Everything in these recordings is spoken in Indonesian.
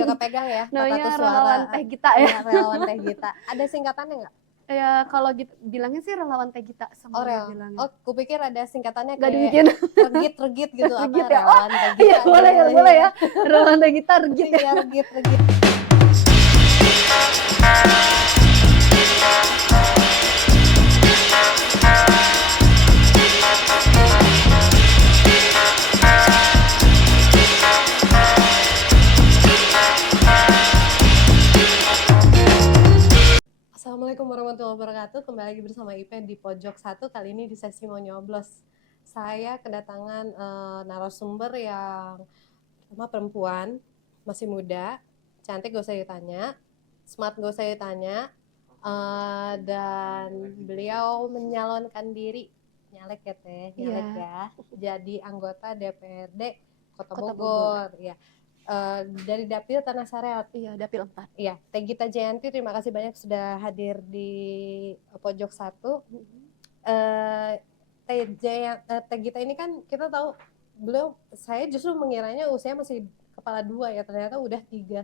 udah kepegang ya Namanya Patatus Suara. relawan Teh Gita ya. Relawan Teh Gita. Ada singkatannya nggak? Ya kalau gitu bilangnya sih relawan Teh Gita Oh, semuanya bilangnya. Oh, kupikir ada singkatannya Nggak kayak dibikin. regit gitu apa Regit ya. relawan Teh Gita. Iya boleh ya. Relawan Teh Gita regit ya. Iya, regit. Assalamualaikum warahmatullahi wabarakatuh. Kembali lagi bersama Ipe di Pojok 1. Kali ini di sesi mau nyoblos. Saya kedatangan narasumber yang pertama perempuan, masih muda, cantik gak usah ditanya, smart gak usah ditanya, dan beliau menyalonkan diri nyalek ya Teh, nyalek ya, jadi anggota DPRD Kota Bogor. Ya. Dari Dapil Tanah Sareal. Iya, Dapil 4. Iya, Teh Gita Jayanti, terima kasih banyak sudah hadir di Pojok 1. Teh Gita ini kan kita tahu beliau, saya justru mengiranya usia masih kepala 2 ya, ternyata udah 31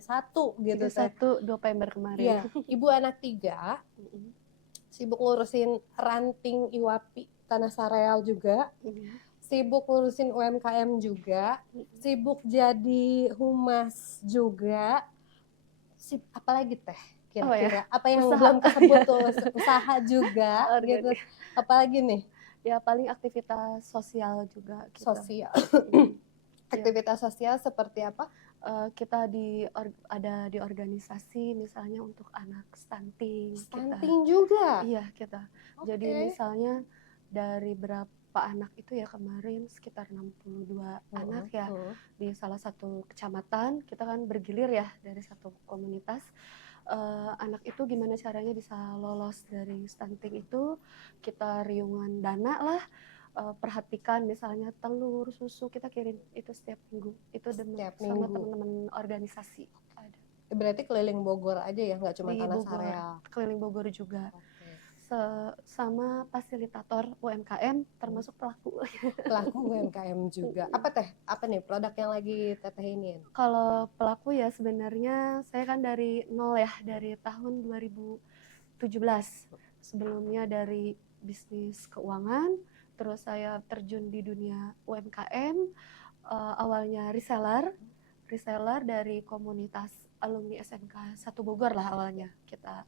gitu. 31 November kemarin. Iya, ibu anak 3, sibuk ngurusin ranting IWAPI Tanah Sareal juga. Sibuk ngurusin UMKM juga, sibuk jadi humas juga, apalagi Teh kira-kira apa yang usaha. belum kesebut tuh, usaha juga gitu, apalagi nih? Ya paling aktivitas sosial juga gitu. Sosial. Aktivitas sosial seperti apa? Kita ada di organisasi misalnya untuk anak stunting juga? Iya kita. Okay. Jadi misalnya dari berapa anak itu ya kemarin sekitar 62 anak ya di salah satu kecamatan, kita kan bergilir ya dari satu komunitas. Anak itu gimana caranya bisa lolos dari stunting itu, kita riungan dana lah, perhatikan misalnya telur, susu, kita kirim itu setiap minggu, itu sama teman-teman organisasi ada. Berarti keliling Bogor aja ya, nggak cuma Tanah Sareal? Keliling Bogor juga. Sama fasilitator UMKM termasuk pelaku UMKM juga. Apa nih produk yang lagi Teteh ini? Kalau pelaku ya sebenarnya saya kan dari nol ya, dari tahun 2017. Sebelumnya dari bisnis keuangan, terus saya terjun di dunia UMKM, awalnya reseller dari komunitas alumni SMK 1 Bogor lah awalnya. Kita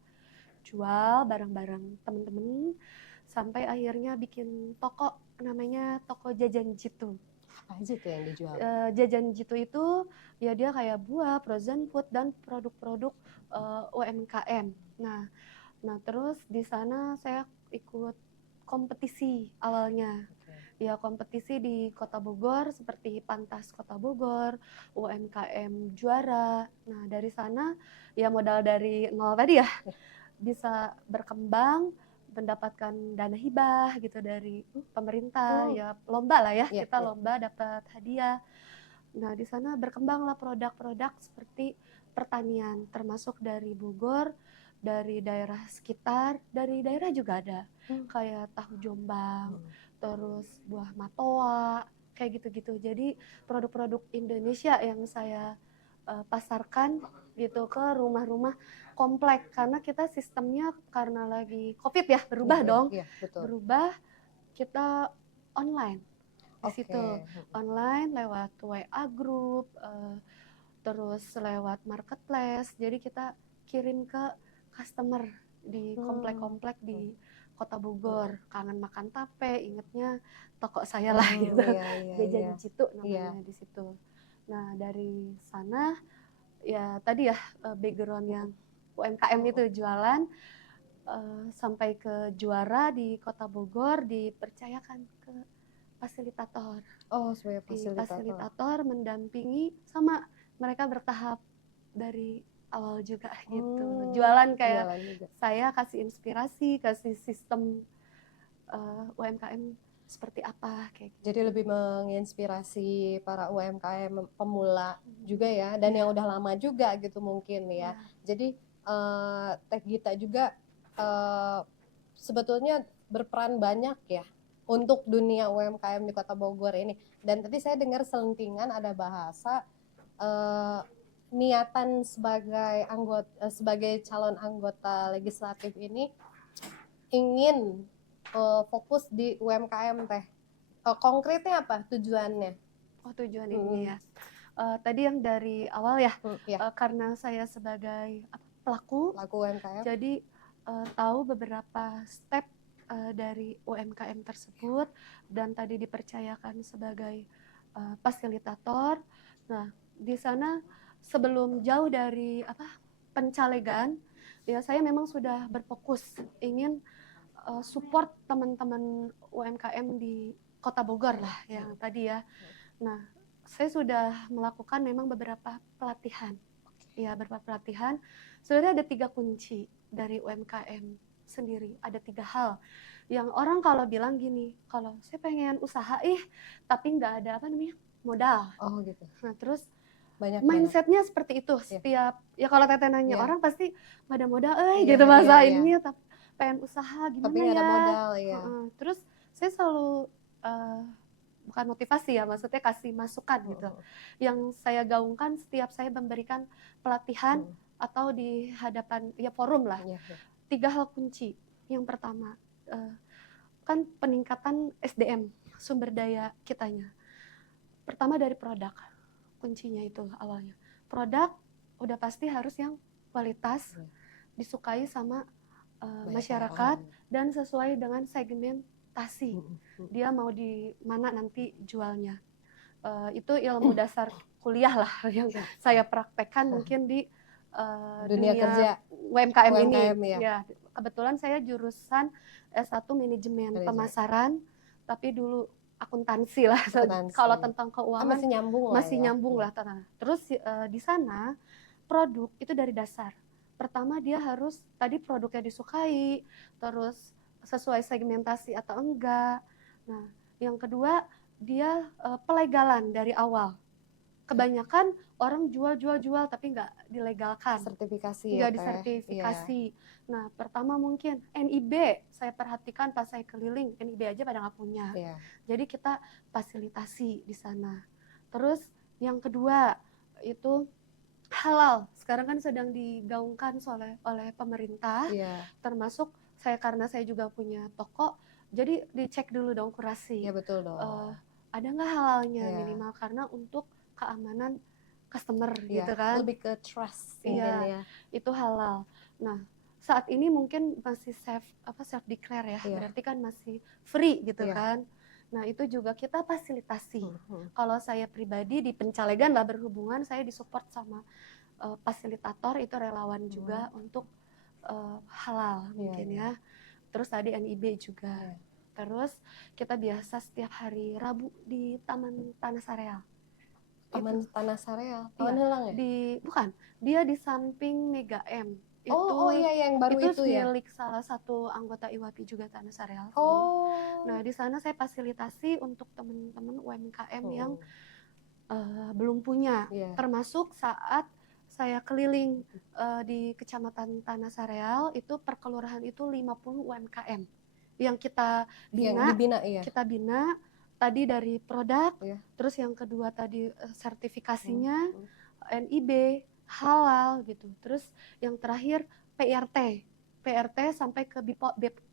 jual barang-barang teman-teman sampai akhirnya bikin toko, namanya toko Jajan Jitu. Apa aja tuh yang dijual? Jajan Jitu itu ya dia kayak buah, frozen food dan produk-produk UMKM. Nah terus di sana saya ikut kompetisi awalnya. Ya kompetisi di Kota Bogor seperti Pantas Kota Bogor, UMKM juara. Nah dari sana ya modal dari nol tadi ya bisa berkembang, mendapatkan dana hibah gitu dari pemerintah, ya lomba lah ya, kita lomba dapat hadiah. Nah di sana berkembanglah produk-produk seperti pertanian, termasuk dari Bogor, dari daerah sekitar, dari daerah juga ada, kayak tahu Jombang, terus buah matoa, kayak gitu-gitu. Jadi produk-produk Indonesia yang saya pasarkan gitu ke rumah-rumah komplek, karena kita sistemnya karena lagi COVID ya berubah dong. Iya, betul. Berubah, kita online di situ, online lewat WA group, terus lewat marketplace. Jadi kita kirim ke customer di komplek-komplek di Kota Bogor. Kangen makan tape, ingetnya toko saya lah gitu. Jajan Jitu namanya di situ. Nah dari sana ya tadi ya background yang UMKM itu jualan, sampai ke juara di Kota Bogor, dipercayakan ke fasilitator. Sebagai fasilitator mendampingi, sama mereka bertahap dari awal juga gitu. Jualan kayak saya kasih inspirasi, kasih sistem UMKM seperti apa kayak gitu. Jadi lebih menginspirasi para UMKM pemula juga ya, dan yang udah lama juga gitu mungkin ya. Jadi Teh Gita juga sebetulnya berperan banyak ya untuk dunia UMKM di Kota Bogor ini. Dan tadi saya dengar selentingan ada bahasa niatan sebagai calon anggota legislatif ini ingin fokus di UMKM teh. Konkretnya apa tujuannya? Oh, tujuan Mm-mm. ini ya. Tadi yang dari awal ya, Ya, karena saya sebagai pelaku, UMKM. jadi tahu beberapa step dari UMKM tersebut dan tadi dipercayakan sebagai fasilitator. Nah, di sana sebelum jauh dari pencalegan, ya saya memang sudah berfokus ingin support teman-teman UMKM di Kota Bogor lah yang tadi ya. Nah, saya sudah melakukan memang beberapa pelatihan. Ya, beberapa pelatihan. Sebenarnya ada 3 kunci dari UMKM sendiri. Ada 3 hal. Yang orang kalau bilang gini, kalau saya pengen usaha tapi nggak ada modal. Oh gitu. Nah, terus Banyak mindsetnya seperti itu. Yeah. Setiap ya kalau teteh nanya Yeah. orang pasti nggak ada modal, Yeah, gitu bahasa yeah, ini, tapi pengen usaha gimana tapi nggak ya? ada modal ya. Terus saya selalu bukan motivasi ya, maksudnya kasih masukan gitu. Yang saya gaungkan setiap saya memberikan pelatihan atau di hadapan ya forum lah. 3 hal kunci. Yang pertama kan peningkatan SDM, sumber daya kitanya. Pertama dari produk, kuncinya itu awalnya. Produk udah pasti harus yang kualitas, disukai sama masyarakat dan sesuai dengan segmentasi. Dia mau di mana nanti jualnya. Itu ilmu dasar kuliah lah yang saya praktekkan mungkin di dunia kerja UMKM ini. Ya. Kebetulan saya jurusan S1 manajemen pemasaran, tapi dulu akuntansi lah. Kalau tentang keuangan masih nyambung lah. Terus di sana produk itu dari dasar. Pertama dia harus tadi produknya disukai, terus sesuai segmentasi atau enggak. Nah, yang kedua dia pelegalan dari awal. Kebanyakan orang jual tapi nggak dilegalkan, nggak disertifikasi. Nah, pertama mungkin NIB, saya perhatikan pas saya keliling, NIB aja pada nggak punya. Jadi kita fasilitasi di sana. Terus yang kedua itu halal. Sekarang kan sedang digaungkan oleh pemerintah, termasuk karena saya juga punya toko, jadi dicek dulu dong kurasi. Ya betul dong. Ada nggak halalnya minimal karena untuk keamanan customer gitu kan. Lebih ke trust mungkin ya. Itu halal. Nah, saat ini mungkin masih self declare ya. Berarti kan masih free gitu kan. Nah, itu juga kita fasilitasi. Kalau saya pribadi di pencalegan lah berhubungan, saya disupport sama fasilitator, itu relawan juga untuk halal mungkin ya. Terus tadi NIB juga. Terus kita biasa setiap hari Rabu di Taman Tanah Sareal. Tanah Sareal? Taman Helang ya? Bukan, dia di samping Mega M. Yang baru itu ya? Milik salah satu anggota IWAPI juga Tanah Sareal. Nah, di sana saya fasilitasi untuk teman-teman UMKM yang belum punya. Termasuk saat saya keliling di Kecamatan Tanah Sareal, itu per kelurahan itu 50 UMKM yang kita bina, kita bina tadi dari produk, terus yang kedua tadi sertifikasinya, NIB, halal gitu. Terus yang terakhir PRT sampai ke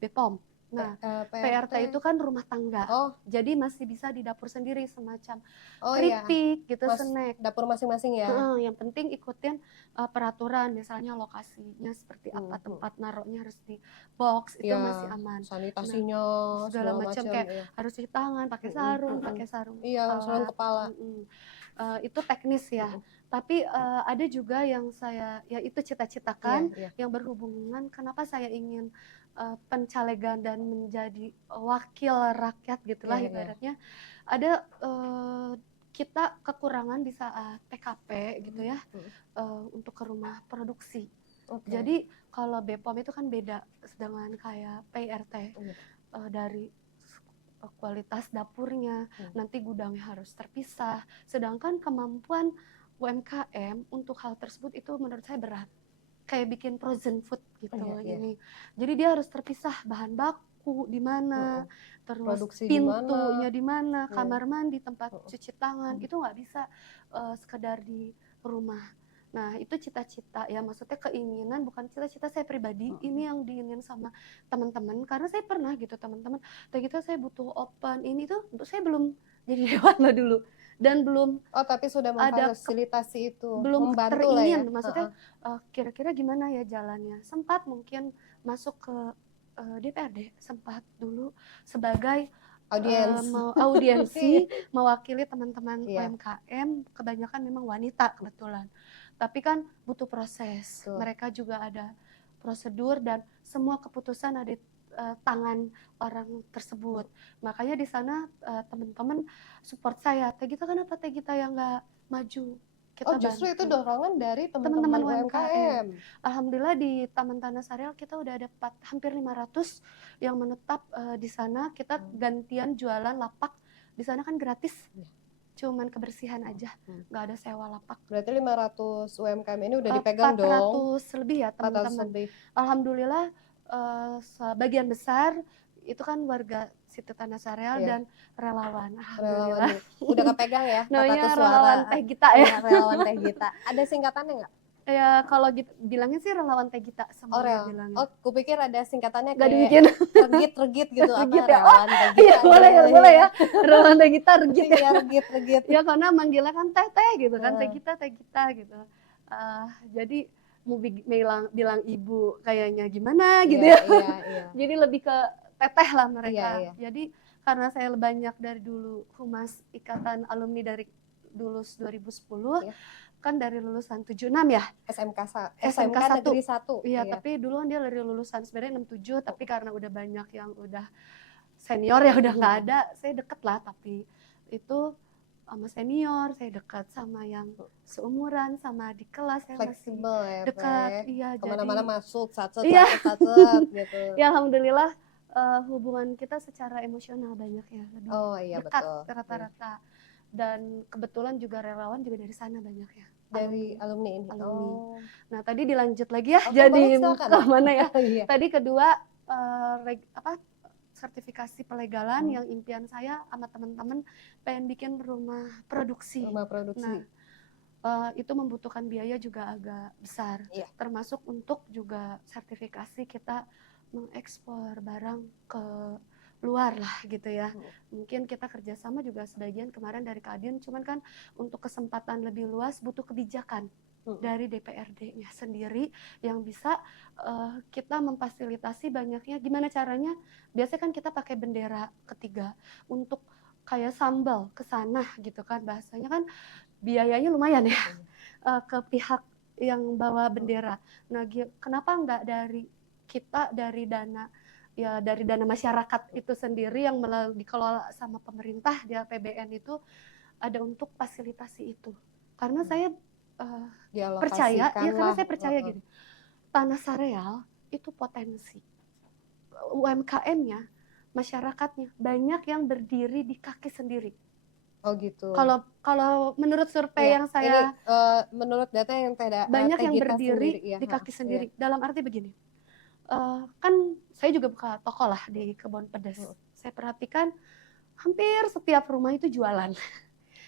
BPOM. Nah, PRT itu kan rumah tangga. Jadi masih bisa di dapur sendiri semacam keripik gitu, snack. Dapur masing-masing ya. Yang penting ikutin peraturan, misalnya lokasinya seperti apa, tempat naruhnya harus di box, itu masih aman. Sanitasinya segala macam kayak harus cuci tangan, pakai sarung, sarung kepala. Itu teknis ya. Tapi ada juga yang saya itu cita-citakan yang berhubungan kenapa saya ingin pencalegan dan menjadi wakil rakyat gitulah ibaratnya. Ada kita kekurangan di saat PKP gitu ya, untuk ke rumah produksi. Jadi kalau BPOM itu kan beda dengan kayak PRT, dari kualitas dapurnya, nanti gudangnya harus terpisah. Sedangkan kemampuan UMKM untuk hal tersebut itu menurut saya berat. Kayak bikin frozen food gitu ini. Jadi dia harus terpisah, bahan baku di mana, terus produksi pintunya di mana, kamar mandi, tempat cuci tangan, itu nggak bisa sekedar di rumah. Nah, itu cita-cita ya, maksudnya keinginan, bukan cita-cita saya pribadi, ini yang diinginin sama teman-teman. Karena saya pernah gitu teman-teman, "Teh Gita saya butuh open ini tuh," saya belum jadi dewan loh dulu, dan belum Oh, tapi sudah ada memfasilitasi itu, belum membantu lah ya. teringin, maksudnya kira-kira gimana ya jalannya. Sempat mungkin masuk ke DPRD, sempat dulu sebagai Audiens. audiensi mewakili teman-teman Iya, UMKM, kebanyakan memang wanita kebetulan. Tapi kan butuh proses, betul. mereka juga ada prosedur dan semua keputusan ada di tangan orang tersebut. Makanya di sana teman-teman support saya, "Teh Gita kenapa Teh Gita yang nggak maju? Oh, Kita justru itu bantu." dorongan dari Teman-teman teman-teman UMKM. UMKM. Alhamdulillah di Taman Tanah Sareal kita udah ada hampir 500 yang menetap di sana. Kita gantian jualan lapak. Di sana kan gratis, cuman kebersihan aja, nggak ada sewa lapak. Berarti 500 UMKM ini udah dipegang dong. 400 lebih ya 400 teman-teman. lebih. Alhamdulillah sebagian besar itu kan warga situ Tanah Sareal Iya. dan relawan. Relawan Alhamdulillah. nih. Udah kepegang ya, Namanya 400 suara. relawan Teh Gita ya. Iya, relawan Teh Gita. Ada singkatannya nggak? Ya kalau gitu bilangnya sih relawan Teh Gita semuanya bilangnya. Oh, kupikir ada singkatannya Nggak kayak dibikin. regit gitu Regit apa ya? relawan Teh Gita. Iya boleh ya. Relawan Teh Gita regit ya. Iya, regit. Ya karena manggilnya kan Teh gitu kan, Teh Gita gitu. Jadi mau bilang ibu kayaknya gimana gitu ya. Iya. Jadi lebih ke teteh lah mereka. Iya. Jadi karena saya banyak dari dulu humas ikatan alumni dari lulus 2010, kan dari lulusan 76 ya. SMK Negeri 1. Iya, tapi dulu kan dia dari lulusan sebenarnya 67, tapi karena udah banyak yang udah senior ya udah nggak ada, saya deket lah, tapi itu sama senior, saya dekat sama yang seumuran, sama di kelas saya fleksibel masih ya, dekat. Iya, kemana-mana jadi masuk, sacet gitu. ya alhamdulillah hubungan kita secara emosional banyak ya, lebih dekat rata-rata. Dan kebetulan juga relawan juga dari sana banyak ya. Dari alumni ini. Nah tadi dilanjut lagi ya, jadi ke mana ya? Tadi kedua sertifikasi pelegalan yang impian saya sama teman-teman pengen bikin rumah produksi. Nah itu membutuhkan biaya juga agak besar, termasuk untuk juga sertifikasi kita mengekspor barang ke luar lah gitu ya. Mungkin kita kerjasama juga sebagian kemarin dari Kadin, cuman kan untuk kesempatan lebih luas butuh kebijakan dari DPRD-nya sendiri yang bisa kita memfasilitasi banyaknya. Gimana caranya? Biasanya kan kita pakai bendera ketiga untuk kayak sambal ke sana gitu kan, bahasanya kan biayanya lumayan ya ke pihak yang bawa bendera. Nah kenapa nggak dari kita dari dana masyarakat itu sendiri yang dikelola sama pemerintah di APBN itu ada untuk fasilitasi itu. Karena saya percaya, ya karena saya percaya gini, Tanah Sareal itu potensi UMKM-nya, masyarakatnya banyak yang berdiri di kaki sendiri. Oh gitu. Kalau menurut survei yang saya, menurut data yang banyak yang berdiri di kaki sendiri. Dalam arti begini. Kan saya juga buka toko lah di Kebon Pedas. Saya perhatikan hampir setiap rumah itu jualan.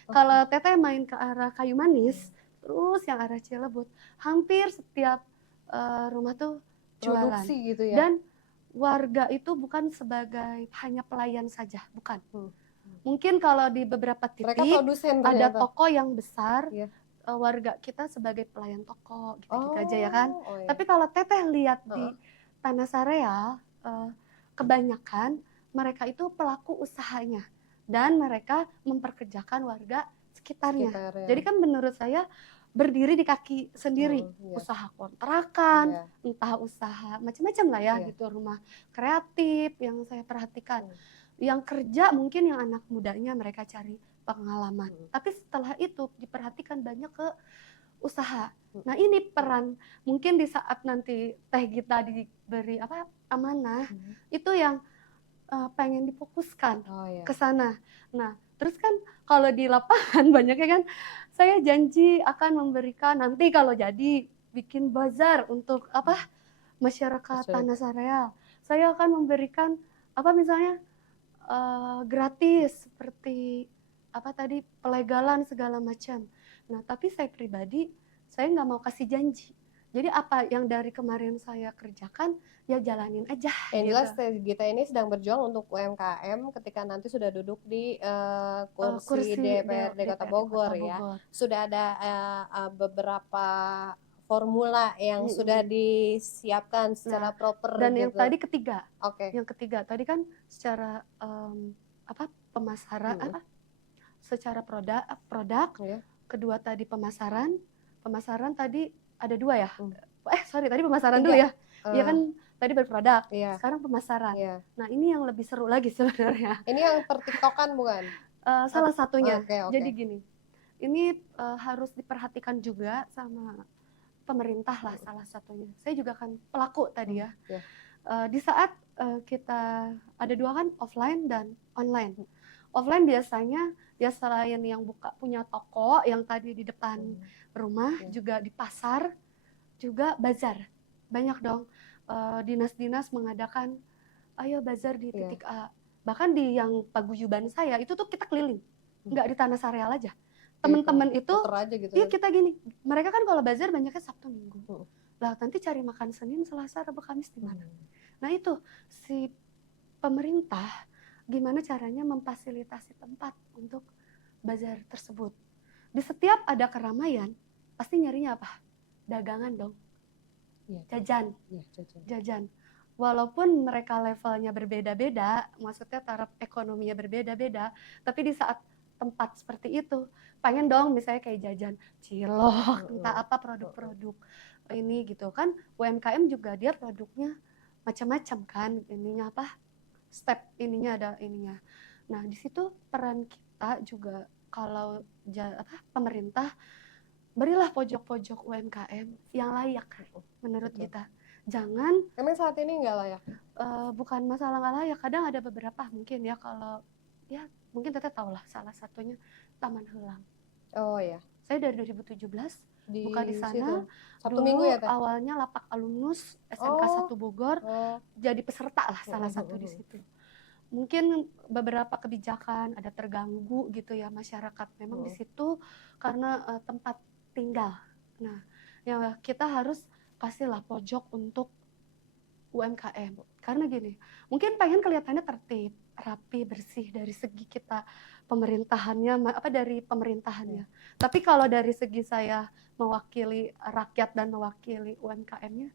Kalau Teteh main ke arah Kayu Manis, terus yang arah Cilebut, hampir setiap rumah tuh jualan. Produksi gitu ya. Dan warga itu bukan sebagai hanya pelayan saja, bukan. Mungkin kalau di beberapa titik ada toko yang besar, warga kita sebagai pelayan toko gitu aja ya kan. Tapi kalau Teteh lihat di Tanah Sareal, kebanyakan mereka itu pelaku usahanya dan mereka memperkerjakan warga sekitarnya. Jadi kan menurut saya berdiri di kaki sendiri, usaha kontrakan, entah usaha macam-macam lah ya gitu, rumah kreatif yang saya perhatikan. Yang kerja mungkin yang anak mudanya mereka cari pengalaman. Tapi setelah itu diperhatikan banyak ke usaha. Nah ini peran mungkin di saat nanti Teh Gita diberi amanah, itu yang pengen difokuskan ke sana. Nah terus kan kalau di lapangan banyaknya kan saya janji akan memberikan nanti kalau jadi bikin bazar untuk masyarakat Tanah Sareal. Saya akan memberikan misalnya gratis seperti tadi pelegalan segala macam. Nah tapi saya pribadi saya nggak mau kasih janji. Jadi apa yang dari kemarin saya kerjakan, ya jalanin aja Yang gitu. jelas Gita ini sedang berjuang untuk UMKM ketika nanti sudah duduk di kursi Kursi DPRD Kota DPRD Bogor Kota ya. Bogor. Sudah ada beberapa formula yang sudah disiapkan secara Nah, proper dan yang gitu. tadi ketiga, Oke. yang ketiga tadi kan secara pemasaran, secara produk, Iya. kedua tadi pemasaran tadi ada 2 ya. Tadi pemasaran 3. dulu ya. Iya kan tadi berproduk, Iya. sekarang pemasaran. Iya. Nah ini yang lebih seru lagi sebenarnya. Ini yang pertiktokan bukan? Salah satunya. Oke. Jadi gini, ini harus diperhatikan juga sama pemerintah lah salah satunya. Saya juga kan pelaku tadi ya. Iya. Di saat kita ada 2 kan, offline dan online. Offline biasanya ya selain yang punya toko yang tadi di depan rumah, juga di pasar, juga bazar. Banyak dong dinas-dinas mengadakan ayo bazar di titik A. Bahkan di yang paguyuban saya itu tuh kita keliling, nggak di tanah sareal aja. Teman-teman itu, gitu iya kita gini, mereka kan kalau bazar banyaknya Sabtu Minggu. Lah nanti cari makan Senin, Selasa, Rabu, Kamis di mana? Nah itu si pemerintah gimana caranya memfasilitasi tempat untuk bazar tersebut. Di setiap ada keramaian, pasti nyarinya apa? Dagangan dong. Jajan. Jajan. Walaupun mereka levelnya berbeda-beda, maksudnya taraf ekonominya berbeda-beda, tapi di saat tempat seperti itu, pengen dong misalnya kayak jajan cilok, entah apa produk-produk ini gitu kan. UMKM juga dia produknya macam-macam kan, ininya apa? Step ininya ada ininya. Nah, di situ peran kita juga kalau pemerintah berilah pojok-pojok UMKM yang layak menurut kita. Jangan emang saat ini nggak layak? Bukan masalah nggak layak, kadang ada beberapa mungkin ya, kalau ya mungkin Teteh tahu lah, salah satunya Taman Heulang. Oh ya. Saya dari 2017 buka di sana. Sabtu Dulu Minggu ya Teh? awalnya lapak alumnus SMK 1 Bogor, jadi peserta lah salah satu di situ. Mungkin beberapa kebijakan ada terganggu gitu ya masyarakat memang di situ karena tempat tinggal. Nah, ya kita harus kasihlah pojok untuk UMKM. Karena gini, mungkin pengen kelihatannya tertib, rapi, bersih dari segi kita pemerintahannya, dari pemerintahannya. Tapi kalau dari segi saya mewakili rakyat dan mewakili UMKM-nya,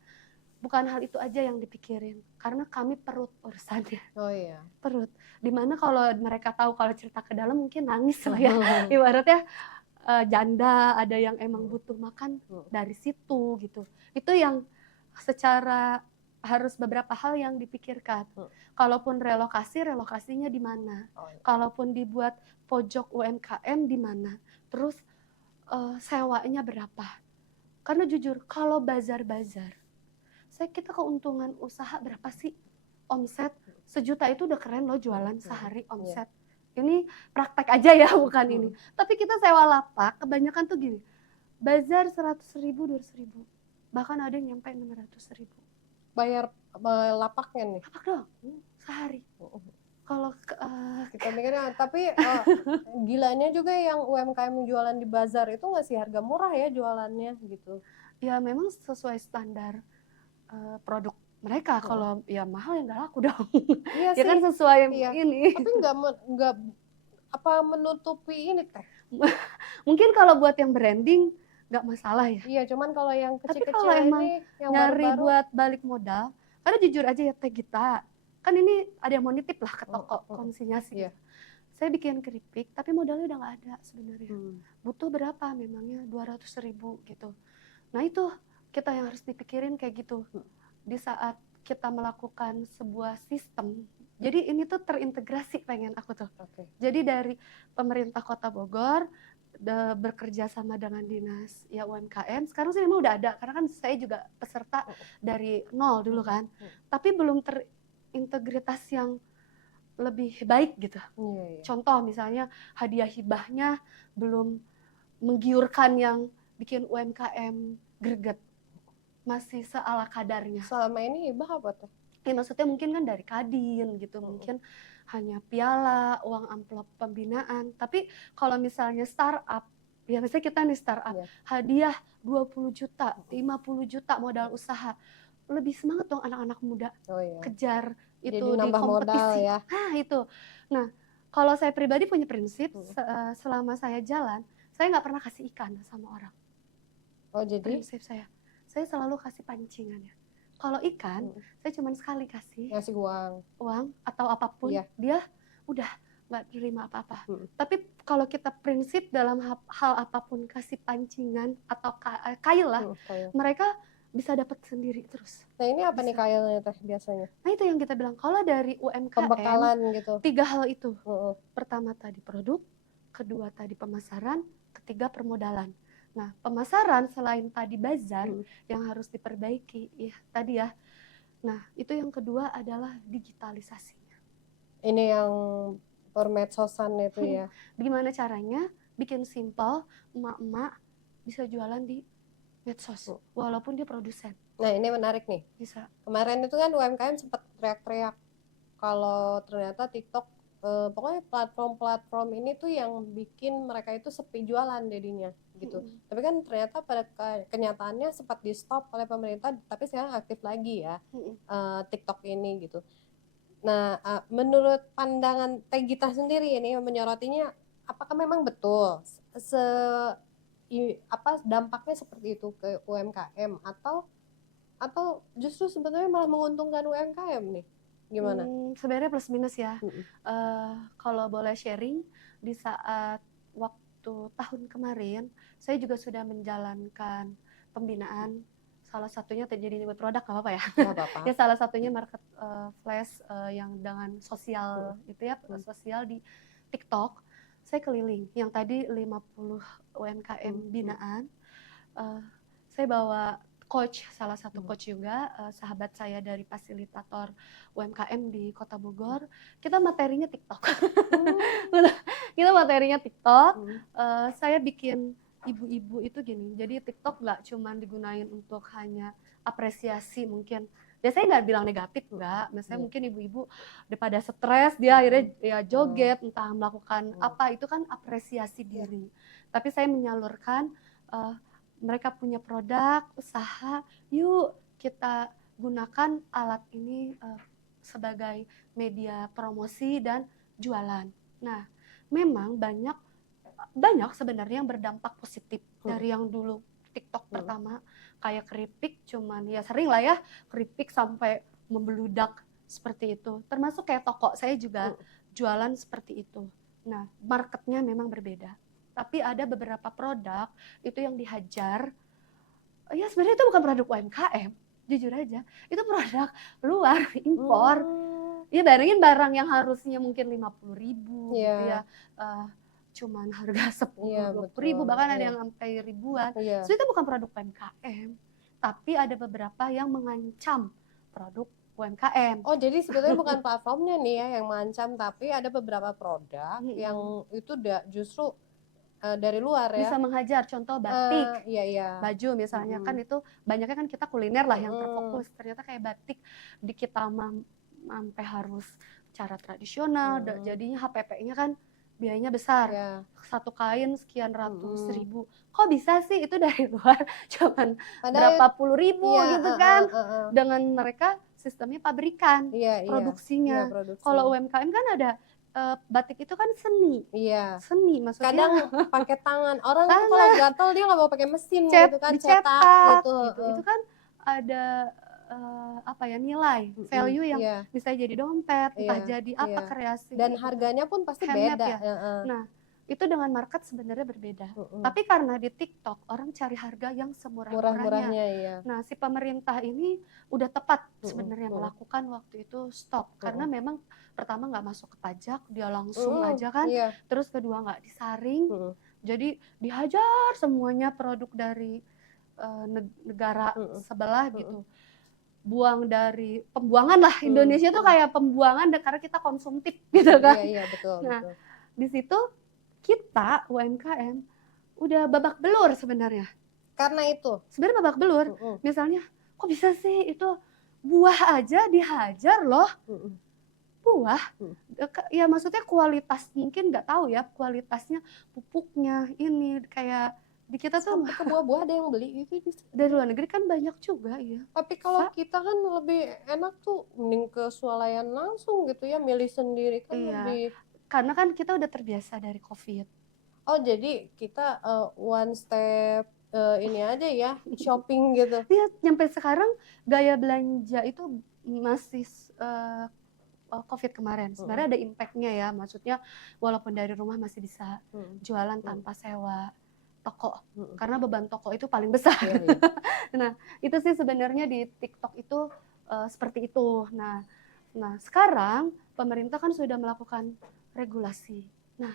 bukan hal itu aja yang dipikirin. Karena kami perut urusannya. Oh iya. Perut. Dimana kalau mereka tahu kalau cerita ke dalam mungkin nangis lah ya. Ibaratnya janda, ada yang emang butuh makan dari situ gitu. Itu yang secara harus beberapa hal yang dipikirkan. Kalaupun relokasinya di mana? Kalaupun dibuat pojok UMKM di mana? Terus sewanya berapa? Karena jujur, kalau bazar-bazar, kita keuntungan usaha berapa sih? Omset 1 juta itu udah keren loh jualan sehari omset. Ini praktek aja ya, bukan ini. Tapi kita sewa lapak, kebanyakan tuh gini, bazar 100.000, 200.000. Bahkan ada yang nyampe 600.000. Bayar lapaknya nih? Lapak dong, sehari. Kalau kita mikirnya, tapi gilanya juga yang UMKM jualan di bazar itu ngasih harga murah ya jualannya gitu. Ya memang sesuai standar produk mereka. Kalau ya mahal ya nggak laku dong. Iya ya sih. Kan sesuai ini. Tapi nggak menutupi ini Teh. Mungkin kalau buat yang branding nggak masalah ya. Iya, cuman kalau yang kecil-kecil tapi kalau emang yang nyari baru-baru, buat balik modal, karena jujur aja ya Teh Gita, kan ini ada yang mau nitip lah ke toko konsinyasi. Saya bikin keripik, tapi modalnya udah nggak ada sebenarnya. Butuh berapa memangnya? 200.000 gitu. Nah itu kita yang harus dipikirin kayak gitu. Di saat kita melakukan sebuah sistem, jadi ini tuh terintegrasi pengen aku tuh. Jadi dari pemerintah Kota Bogor bekerja sama dengan dinas ya UMKM. Sekarang sih memang udah ada, karena kan saya juga peserta dari nol dulu kan. Tapi belum terintegritas yang lebih baik gitu. Contoh misalnya hadiah hibahnya belum menggiurkan yang bikin UMKM greget. Masih seala kadarnya. Selama ini hibah apa tuh? Ya maksudnya mungkin kan dari Kadin gitu, mungkin hanya piala, uang amplop pembinaan. Tapi kalau misalnya startup Ya misalnya kita nih startup, Iya. hadiah 20 juta, 50 juta modal usaha. Lebih semangat dong anak-anak muda Oh iya. kejar Jadi itu di nambah modal kompetisi. ya. Nah itu. Nah kalau saya pribadi punya prinsip, Mm. selama saya jalan, saya nggak pernah kasih ikan sama orang. Oh jadi Prinsip saya selalu kasih pancingannya. Kalau ikan, saya cuma sekali kasih ngasih uang atau apapun, Iya. dia udah nggak terima apa-apa. Mm. Tapi kalau kita prinsip dalam hal apapun kasih pancingan atau kail lah, Kayak. mereka bisa dapat sendiri terus. Nah ini apa nih Bisa. kailnya teh biasanya? Nah itu yang kita bilang, kalau dari UMKM, Pembekalan gitu. 3 hal itu. Mm-mm. Pertama tadi produk, kedua tadi pemasaran, ketiga permodalan. Nah pemasaran selain tadi bazar yang harus diperbaiki, ya tadi ya. Nah itu yang kedua adalah digitalisasinya. Ini yang permedsosan itu ya. Gimana caranya bikin simple, emak-emak bisa jualan di medsos walaupun dia produsen. Nah ini menarik nih. Bisa. Kemarin itu kan UMKM sempat teriak-teriak kalau ternyata TikTok, pokoknya platform-platform ini tuh yang bikin mereka itu sepi jualan jadinya gitu. Tapi kan ternyata pada kenyataannya sempat di stop oleh pemerintah, tapi sekarang aktif lagi ya TikTok ini gitu. Nah menurut pandangan Teh Gita sendiri ini menyorotinya, apakah memang betul dampaknya seperti itu ke UMKM atau justru sebenarnya malah menguntungkan UMKM nih? Gimana? Sebenarnya plus minus ya. Kalau boleh sharing, di saat waktu tahun kemarin, saya juga sudah menjalankan pembinaan. Salah satunya terjadi nyebut produk nggak apa-apa ya. Nggak apa-apa. Ya salah satunya market flash yang dengan sosial itu ya, sosial di TikTok. Saya keliling. Yang tadi 50 UMKM binaan. Saya bawa coach, salah satu coach juga, sahabat saya dari fasilitator UMKM di Kota Bogor. Kita materinya TikTok. Kita materinya TikTok. Saya bikin ibu-ibu itu gini, jadi TikTok nggak cuma digunain untuk hanya apresiasi mungkin. Biasanya nggak bilang negatif, nggak. Misalnya mungkin ibu-ibu daripada stres, dia akhirnya ya joget, entah melakukan apa, itu kan apresiasi diri. Tapi saya menyalurkan, mereka punya produk, usaha, yuk kita gunakan alat ini sebagai media promosi dan jualan. Nah, memang banyak sebenarnya yang berdampak positif dari yang dulu TikTok pertama, kayak keripik, cuman ya sering lah ya keripik sampai membeludak seperti itu. Termasuk kayak toko, saya juga jualan seperti itu. Nah, marketnya memang berbeda. Tapi ada beberapa produk itu yang dihajar, ya sebenarnya itu bukan produk UMKM, jujur aja. Itu produk luar, impor. Ya bayangin barang yang harusnya mungkin 50.000 gitu ya, cuman harga 10-20 ribu, bahkan ada yang sampai ribuan. So itu bukan produk UMKM, tapi ada beberapa yang mengancam produk UMKM. Oh jadi sebetulnya bukan platformnya nih ya yang mengancam, tapi ada beberapa produk yang itu justru dari luar ya. Bisa menghajar, contoh batik, iya. baju misalnya, kan itu banyaknya kan kita kuliner lah yang terfokus. Ternyata kayak batik di kita sampai harus cara tradisional, jadinya HPP-nya kan biayanya besar. Satu kain sekian ratus ribu. Kok bisa sih itu dari luar cuman berapa puluh ribu gitu kan. Dengan mereka sistemnya pabrikan, produksinya. Kalau UMKM kan ada batik itu kan seni. Seni maksudnya. Kadang pakai tangan. Orang tuh kalau gatel dia nggak mau pakai mesin gitu kan, cetak gitu. Itu kan ada nilai, value yang bisa jadi dompet, entah jadi apa kreasi. Dan harganya pun pasti beda. Nah, itu dengan market sebenarnya berbeda. Tapi karena di TikTok orang cari harga yang semurah-murahnya. Nah, si pemerintah ini udah tepat sebenarnya melakukan waktu itu stop. Karena memang pertama nggak masuk ke pajak, dia langsung aja kan. Terus kedua nggak disaring. Jadi dihajar semuanya produk dari negara sebelah gitu. Buang dari pembuangan lah, Indonesia tuh kayak pembuangan karena kita konsumtif gitu kan. Iya betul. Nah, di situ kita UMKM udah babak belur sebenarnya. Karena itu. Sebenarnya babak belur. Misalnya, kok bisa sih itu buah aja dihajar loh. buah. Hmm. Ya maksudnya kualitas, mungkin nggak tahu ya kualitasnya, pupuknya ini kayak di kita tuh Sampai ke buah-buah ada yang beli gitu di dari luar negeri kan banyak juga ya. Tapi kalau Sa kita kan lebih enak tuh mending ke swalayan langsung gitu ya, milih sendiri kan iya, lebih. karena kan kita udah terbiasa dari COVID. Oh jadi kita one step ini aja ya, shopping gitu. Iya, nyampe sekarang gaya belanja itu masih COVID kemarin. Sebenarnya ada impact-nya ya, maksudnya walaupun dari rumah masih bisa jualan tanpa sewa toko, karena beban toko itu paling besar. Iya, iya. Nah, itu sih sebenarnya di TikTok itu seperti itu. Nah, sekarang pemerintah kan sudah melakukan regulasi. Nah,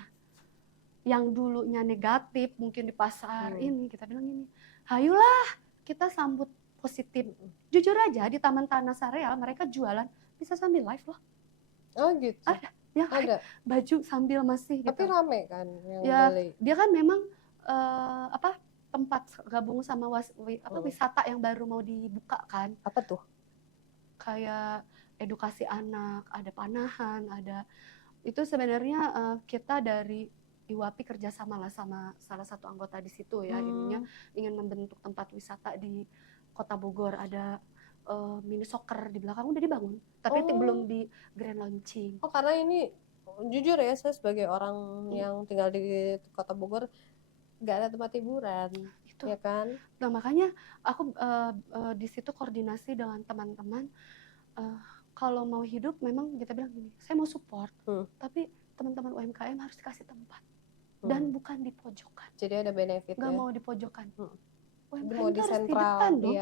yang dulunya negatif mungkin di pasar ini, kita bilang ini, hayulah kita sambut positif. Jujur aja di Taman Tanah Sareal mereka jualan bisa sambil live loh. Oh gitu. Ada, ya Ada. baju sambil masih gitu. Tapi rame kan yang Ya, beli. dia kan memang tempat gabung sama wisata yang baru mau dibuka kan. Apa tuh? Kayak edukasi anak, ada panahan, ada itu sebenarnya kita dari IWAPI kerjasama lah sama salah satu anggota di situ ya, ininya ingin membentuk tempat wisata di Kota Bogor. Ada mini soccer di belakang udah dibangun, tapi belum di grand launching. Oh karena ini jujur ya, saya sebagai orang yang tinggal di Kota Bogor nggak ada tempat hiburan, itu ya kan? Nah makanya aku di situ koordinasi dengan teman-teman. Kalau mau hidup memang kita bilang gini, saya mau support, tapi teman-teman UMKM harus dikasih tempat dan bukan di pojokan. Jadi ada benefit nggak ya? mau di pojokan. UMKM mau di harus di sentral, depan dong.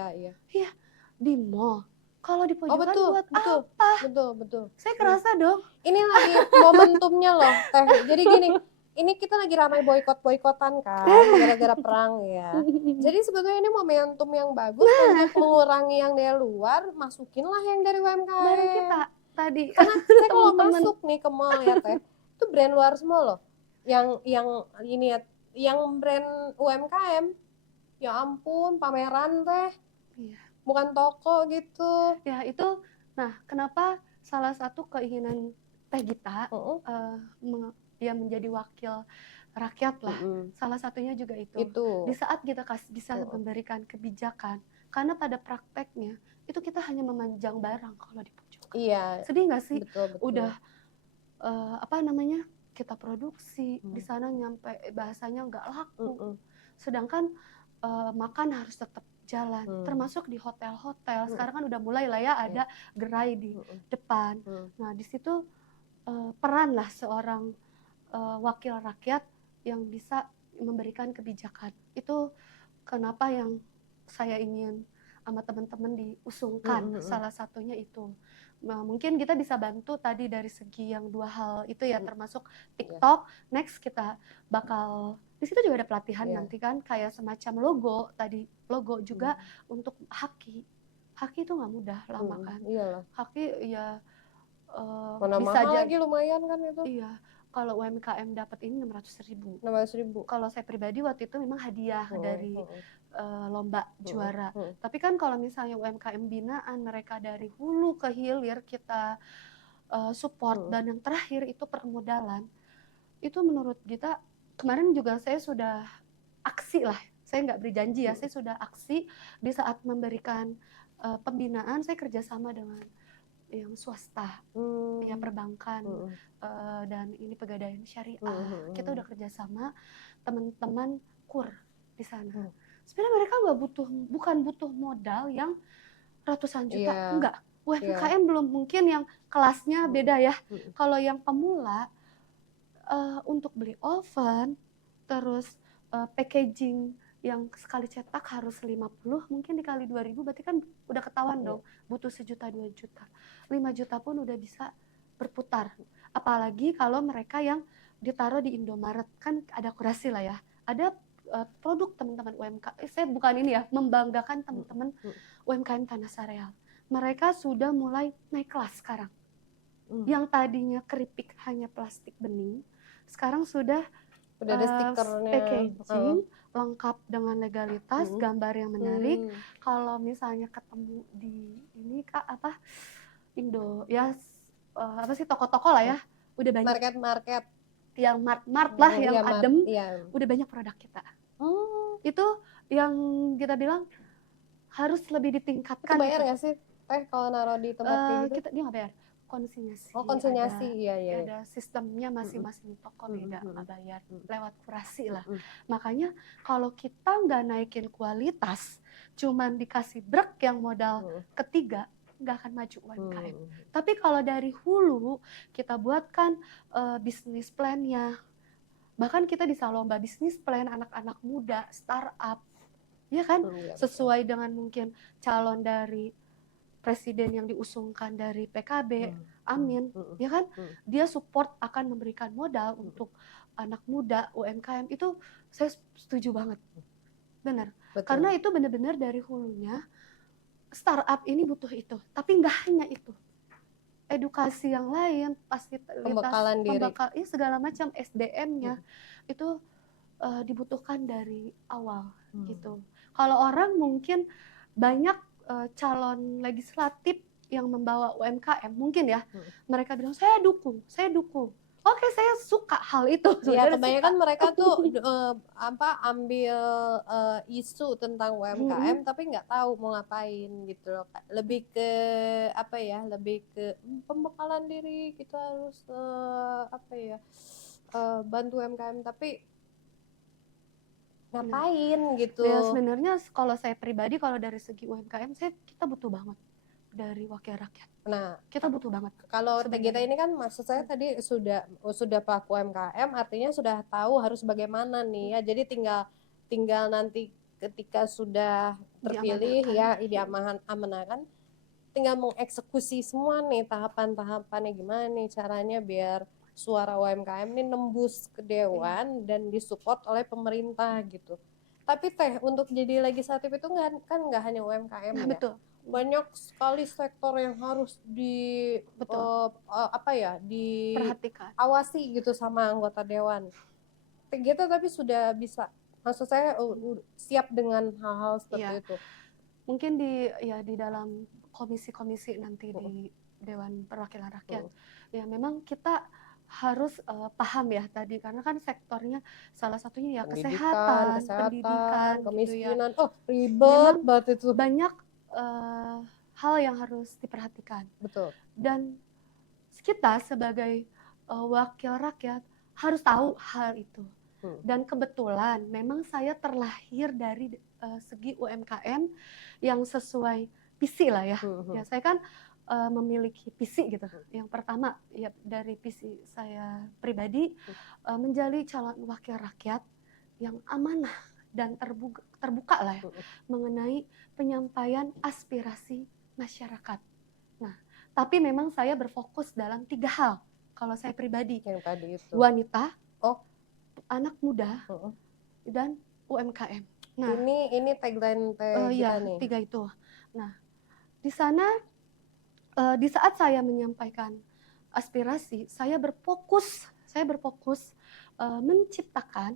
Iya, di mall. Kalau di pojokan buat apa? Betul. Saya kerasa dong. Ini lagi momentumnya loh, Teh. Jadi gini, ini kita lagi ramai boykot-boykotan kan, gara-gara perang ya. Jadi sebetulnya ini momentum yang bagus untuk mengurangi yang dari luar, masukinlah yang dari UMKM. Baru kita tadi. Karena saya kalau masuk nih ke mall ya Teh, itu brand luar semua loh. Yang ini ya, yang brand UMKM. Ya ampun, pameran Teh. Iya. Bukan toko gitu. Ya itu, nah kenapa salah satu keinginan Teh Gita dia menjadi wakil rakyat lah. Salah satunya juga itu. Di saat kita bisa memberikan kebijakan, karena pada prakteknya itu kita hanya memanjang barang kalau di pojokan. Iya. Sedih nggak sih? Betul. Udah kita produksi di sana nyampe bahasanya nggak laku. Sedangkan makan harus tetap jalan, termasuk di hotel-hotel. Sekarang kan udah mulai lah ya ada gerai di depan. Nah di situ peran lah seorang wakil rakyat yang bisa memberikan kebijakan. Itu kenapa yang saya ingin sama teman-teman diusungkan, salah satunya itu. Nah, mungkin kita bisa bantu tadi dari segi yang dua hal itu ya, termasuk TikTok. Next kita bakal di situ juga ada pelatihan nanti kan, kayak semacam logo juga untuk haki. Haki itu nggak mudah lama kan. Haki ya mana bisa mahal lagi lumayan kan itu. Iya. Kalau UMKM dapat ini 600.000. Kalau saya pribadi waktu itu memang hadiah dari lomba juara. Tapi kan kalau misalnya UMKM binaan mereka dari hulu ke hilir kita support, dan yang terakhir itu permodalan. Itu menurut kita kemarin juga saya sudah aksi lah. Saya nggak beri janji ya, saya sudah aksi di saat memberikan pembinaan. Saya kerjasama dengan yang swasta, ya perbankan, dan ini pegadaian syariah. Kita udah kerjasama teman-teman KUR di sana. Sebenarnya mereka bukan butuh modal yang ratusan juta, enggak. UMKM belum mungkin yang kelasnya beda ya. Kalau yang pemula untuk beli oven, terus packaging yang sekali cetak harus 50, mungkin dikali 2.000 berarti kan udah ketahuan dong, butuh 1 juta 2 juta. 5 juta pun udah bisa berputar. Apalagi kalau mereka yang ditaruh di Indomaret, kan ada kurasi lah ya. Ada produk teman-teman UMKM, saya bukan ini ya, membanggakan teman-teman UMKM Tanah Sareal. Mereka sudah mulai naik kelas sekarang. Yang tadinya keripik hanya plastik bening, sekarang sudah ada stikernya, packaging lengkap dengan legalitas, gambar yang menarik. Kalau misalnya ketemu di ini Kak Indo ya apa sih, toko-toko lah ya, udah banyak Market-market. yang mart-mart lah, yang Iya, adem, iya. udah banyak produk kita. Oh, Itu yang kita bilang harus lebih itu ditingkatkan bayar gitu. nggak sih Teh kalau naruh di tempat kayak gitu? Dia nggak bayar, konsinyasi, Oh, konsinyasi, iya, iya. ada sistemnya, Mm-mm. masing-masing toko Mm-mm. beda, Mm-mm. nggak bayar, lewat kurasi lah. Mm-mm. Makanya kalau kita nggak naikin kualitas, cuman dikasih brek yang modal Mm-mm. ketiga, nggak akan maju UMKM. Mm-mm. Tapi kalau dari hulu, kita buatkan bisnis plan-nya. Bahkan kita bisa lomba bisnis plan anak-anak muda, startup, ya kan? Iya, betul. Sesuai dengan mungkin calon dari presiden yang diusungkan dari PKB, Amin, ya kan? Dia support akan memberikan modal untuk anak muda, UMKM, itu saya setuju banget. Benar. Betul. Karena itu benar-benar dari hulunya, startup ini butuh itu. Tapi nggak hanya itu. Edukasi yang lain, fasilitas, Pembekalan diri. segala macam SDM-nya, itu dibutuhkan dari awal gitu. Kalau orang mungkin banyak calon legislatif yang membawa UMKM, mungkin ya, mereka bilang saya dukung. Oke, saya suka hal itu. Ya, Sebenarnya kebanyakan suka. mereka tuh ambil isu tentang UMKM tapi nggak tahu mau ngapain gitu loh. Lebih ke apa ya? Lebih ke pembekalan diri, kita harus bantu UMKM, tapi ngapain gitu. Ya sebenarnya kalau saya pribadi, kalau dari segi UMKM, kita butuh banget dari wakil rakyat. Nah, kita butuh banget. Kalau kita ini kan, maksud saya tadi sudah pelaku UMKM, artinya sudah tahu harus bagaimana nih ya. Jadi tinggal nanti ketika sudah terpilih ya, diamanahkan, tinggal mengeksekusi semua nih tahapan-tahapannya, gimana nih caranya biar suara UMKM ini nembus ke dewan dan disupport oleh pemerintah gitu. Tapi Teh, untuk jadi legislatif itu nggak hanya UMKM ya. Betul. Banyak sekali sektor yang harus diawasi gitu sama anggota dewan. Kita tapi sudah bisa, maksud saya siap dengan hal-hal seperti itu. Mungkin di dalam komisi-komisi nanti di Dewan Perwakilan Rakyat, ya memang kita harus paham ya tadi, karena kan sektornya salah satunya ya kesehatan, pendidikan, kemiskinan, gitu ya. Ribet banget itu. Banyak hal yang harus diperhatikan. Betul. Dan kita sebagai wakil rakyat harus tahu hal itu. Dan kebetulan memang saya terlahir dari segi UMKM yang sesuai visi lah ya. Ya saya kan memiliki visi gitu. Yang pertama ya dari visi saya pribadi, menjadi calon wakil rakyat yang amanah dan terbuka lah ya, mengenai penyampaian aspirasi masyarakat. Nah, tapi memang saya berfokus dalam 3 hal kalau saya pribadi. Yang tadi itu. Wanita, anak muda, dan UMKM. Nah, ini tagline kita nih. 3 itu. Nah, di sana di saat saya menyampaikan aspirasi, saya berfokus menciptakan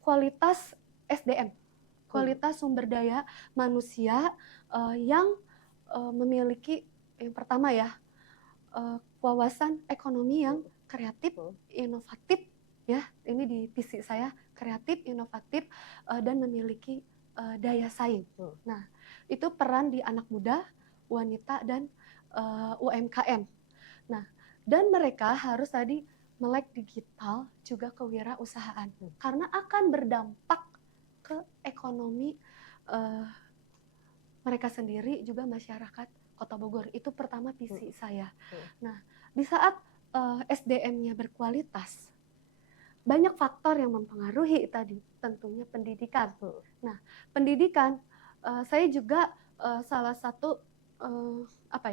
kualitas SDM, kualitas sumber daya manusia yang memiliki yang pertama ya, wawasan ekonomi yang kreatif, inovatif ya. Ini di visi saya, kreatif, inovatif, dan memiliki daya saing. Nah, itu peran di anak muda, wanita, dan UMKM. Nah, dan mereka harus tadi melek digital juga kewirausahaan, karena akan berdampak ke ekonomi mereka sendiri juga masyarakat Kota Bogor. Itu pertama visi saya. Nah, di saat SDM-nya berkualitas, banyak faktor yang mempengaruhi tadi, tentunya pendidikan. Nah, pendidikan saya juga salah satu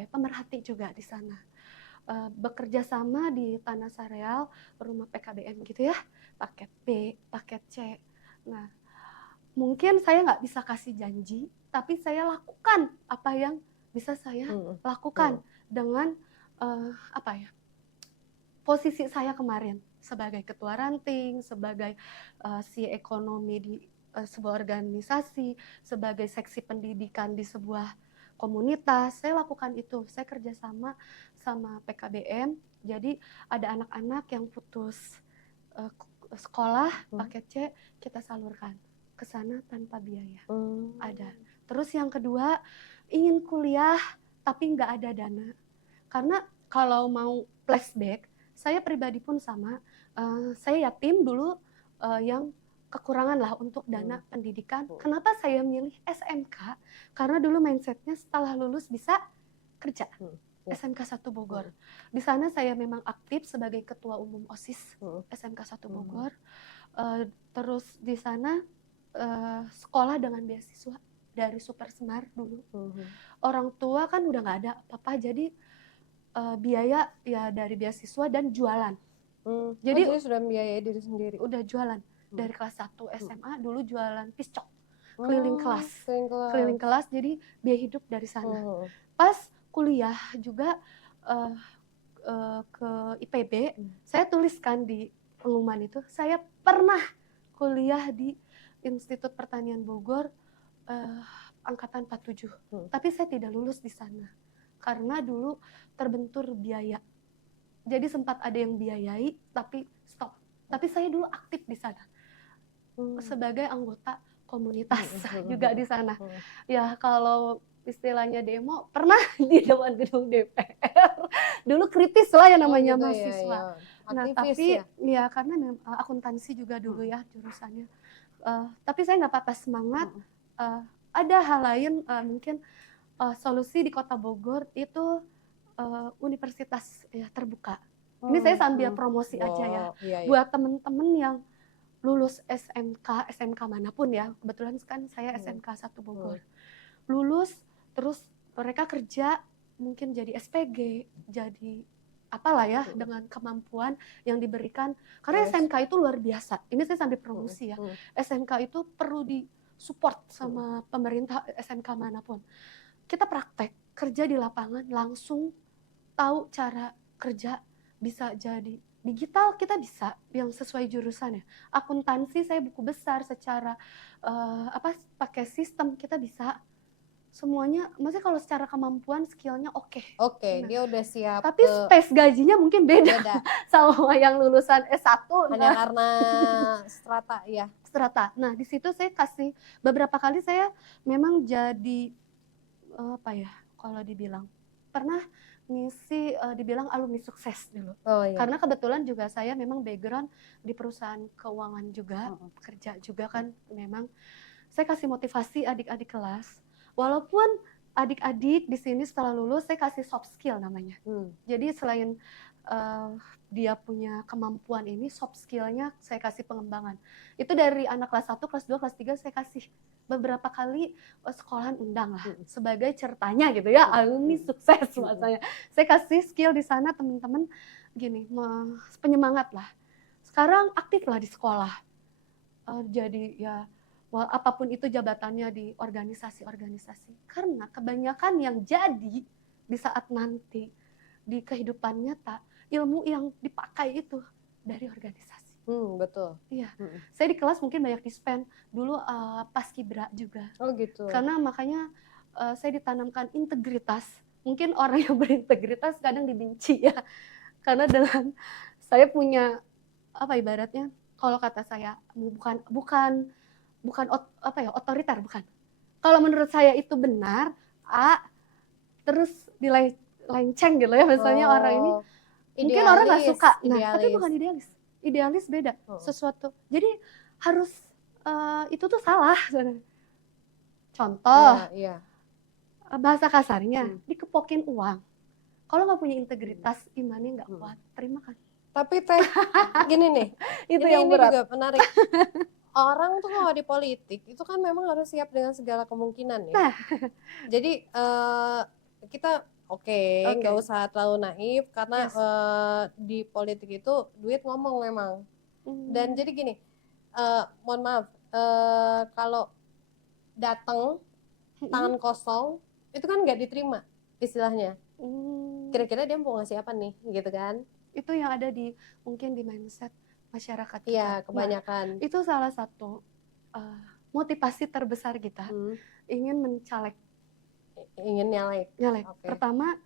pemerhati juga di sana. Bekerja sama di Tanah Sareal, rumah PKBM gitu ya, paket B, paket C. Nah, mungkin saya nggak bisa kasih janji, tapi saya lakukan apa yang bisa saya lakukan dengan posisi saya kemarin sebagai ketua ranting, sebagai si ekonomi di sebuah organisasi, sebagai seksi pendidikan di sebuah komunitas, saya lakukan itu. Saya kerjasama sama PKBM, jadi ada anak-anak yang putus sekolah paket C, kita salurkan ke sana tanpa biaya. Ada. Terus yang kedua, ingin kuliah tapi nggak ada dana. Karena kalau mau flashback, saya pribadi pun sama, saya yatim dulu yang kekurangan lah untuk dana pendidikan. Kenapa saya milih SMK? Karena dulu mindsetnya setelah lulus bisa kerja. SMK 1 Bogor. Di sana saya memang aktif sebagai ketua umum OSIS SMK 1 Bogor. Terus di sana sekolah dengan beasiswa dari Super Semar dulu. Orang tua kan udah nggak ada apa-apa, jadi biaya ya dari beasiswa dan jualan. Jadi sudah membiayai diri sendiri. Udah jualan dari kelas 1 SMA dulu jualan piscok. Keliling kelas, jadi biaya hidup dari sana. Pas kuliah juga ke IPB, saya tuliskan di pengumuman itu, saya pernah kuliah di Institut Pertanian Bogor angkatan 47. Tapi saya tidak lulus di sana karena dulu terbentur biaya. Jadi sempat ada yang biayai tapi stop. Tapi saya dulu aktif di sana sebagai anggota komunitas juga di sana. Ya kalau istilahnya demo pernah di depan gedung DPR. Dulu kritis lah ya namanya mahasiswa. Nah tapi ya karena akuntansi juga dulu ya jurusannya. Tapi saya nggak patah semangat. Ada hal lain mungkin solusi di Kota Bogor itu universitas ya terbuka. Ini saya sambil promosi aja ya. Buat teman-teman yang lulus SMK manapun ya. Kebetulan kan saya SMK 1 Bogor. Lulus terus mereka kerja mungkin jadi SPG, jadi apalah ya dengan kemampuan yang diberikan. Karena SMK itu luar biasa. Ini saya sambil promosi ya. SMK itu perlu disupport sama pemerintah SMK manapun. Kita praktek, kerja di lapangan, langsung tahu cara kerja, bisa jadi digital kita bisa yang sesuai jurusan ya. Akuntansi saya buku besar secara pakai sistem kita bisa. Semuanya, maksudnya kalau secara kemampuan skillnya oke. Nah, dia udah siap. Tapi space gajinya mungkin beda. Sama yang lulusan S1. Hanya karena strata ya. Strata. Nah di situ saya kasih beberapa kali saya memang jadi apa ya kalau dibilang pernah ngisi dibilang alumni sukses dulu. Karena kebetulan juga saya memang background di perusahaan keuangan juga, kerja juga kan memang saya kasih motivasi adik-adik kelas. Walaupun adik-adik di sini setelah lulus saya kasih soft skill namanya. Jadi selain dia punya kemampuan ini, soft skillnya saya kasih pengembangan. Itu dari anak kelas 1, kelas 2, kelas 3 saya kasih beberapa kali sekolahan undang lah sebagai ceritanya gitu ya, alumni sukses maksudnya. Saya kasih skill di sana teman-teman gini, penyemangat lah. Sekarang aktif lah di sekolah. Jadi ya apapun itu jabatannya di organisasi-organisasi. Karena kebanyakan yang jadi di saat nanti di kehidupan nyata, ilmu yang dipakai itu dari organisasi. Betul. Iya. Saya di kelas mungkin banyak di-spend dulu paskibra juga. Oh gitu. Karena makanya saya ditanamkan integritas. Mungkin orang yang berintegritas kadang dibenci ya. Karena dengan saya punya apa ibaratnya kalau kata saya bukan otoriter bukan. Kalau menurut saya itu benar, terus dilenceng gitu ya misalnya orang ini mungkin orang nggak suka. Nah, tapi bukan idealis. Idealis beda sesuatu. Jadi harus itu tuh salah. Contoh bahasa kasarnya dikepokin uang. Kalau nggak punya integritas, imannya nggak kuat, terima kan. Tapi gini nih, itu yang berat. Juga menarik. Orang tuh kalau di politik itu kan memang harus siap dengan segala kemungkinan ya. Nah. Jadi kita nggak usah terlalu naif karena di politik itu duit ngomong memang. Dan jadi gini, mohon maaf, kalau datang tangan kosong itu kan nggak diterima istilahnya. Kira-kira dia mau ngasih apa nih gitu kan? Itu yang ada mungkin di mindset masyarakat kita. Iya, kebanyakan. Nah, itu salah satu motivasi terbesar kita ingin mencaleg ingin nyalek. Nyalek. Oke. Pertama,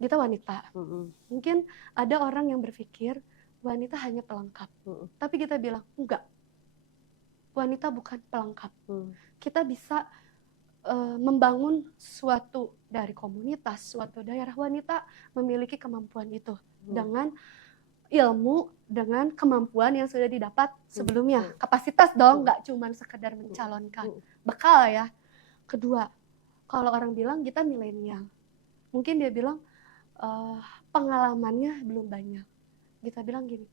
kita wanita. Mm-mm. Mungkin ada orang yang berpikir wanita hanya pelengkap. Mm-mm. Tapi kita bilang, enggak. Wanita bukan pelengkap. Mm. Kita bisa membangun suatu dari komunitas, suatu daerah. Wanita memiliki kemampuan itu dengan ilmu, dengan kemampuan yang sudah didapat sebelumnya. Kapasitas dong, nggak cuma sekedar mencalonkan. Bekal ya. Kedua, kalau orang bilang kita milenial, mungkin dia bilang pengalamannya belum banyak. Kita bilang gini,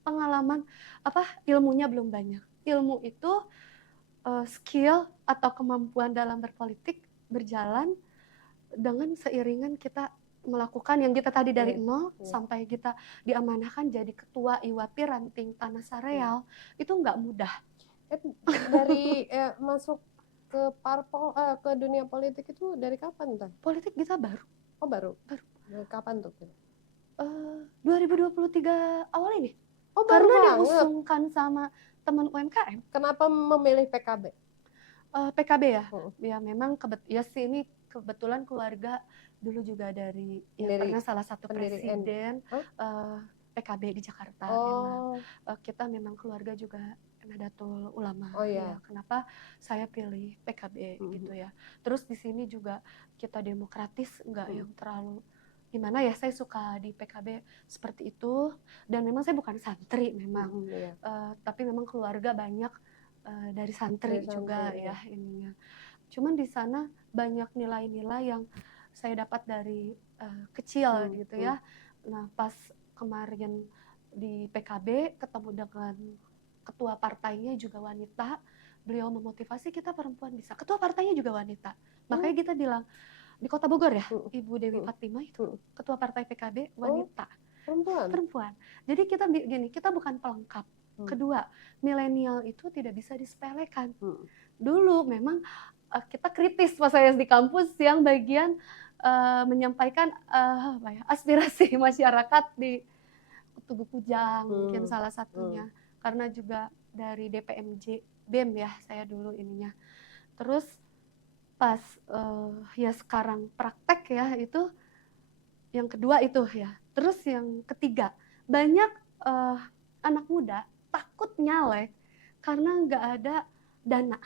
ilmunya belum banyak. Ilmu itu skill atau kemampuan dalam berpolitik berjalan dengan seiringan kita melakukan yang kita tadi dari nol sampai kita diamanahkan jadi ketua IWAPI Ranting Tanah Sareal. Itu nggak mudah. Dari masuk ke parpol ke dunia politik itu dari kapan tuh? Politik kita baru. Oh baru. Kapan tuh? 2023 awal ini. Oh karena diusungkan sama teman UMKM. Kenapa memilih PKB? PKB ya, ya memang ini kebetulan keluarga dulu juga dari pernah salah satu presiden PKB di Jakarta. Memang kita memang keluarga juga Nahdlatul Ulama. Ya, kenapa saya pilih PKB gitu ya. Terus di sini juga kita demokratis, enggak yang terlalu gimana ya, saya suka di PKB seperti itu. Dan memang saya bukan santri memang, tapi memang keluarga banyak dari santri juga ya ininya. Cuman di sana banyak nilai-nilai yang saya dapat dari kecil gitu ya. Nah pas kemarin di PKB ketemu dengan ketua partainya juga wanita, beliau memotivasi kita perempuan bisa. Ketua partainya juga wanita, makanya kita bilang di Kota Bogor ya, Ibu Dewi Fatimah itu ketua partai PKB wanita, perempuan. Jadi kita gini, kita bukan pelengkap. Kedua, milenial itu tidak bisa disepelekan. Dulu memang kita kritis pas saya di kampus yang bagian menyampaikan aspirasi masyarakat di Tugu Kujang, mungkin salah satunya. Karena juga dari DPMJ BEM ya saya dulu ininya. Terus pas ya sekarang praktek ya itu yang kedua itu ya. Terus yang ketiga, banyak anak muda takut nyalek karena nggak ada dana.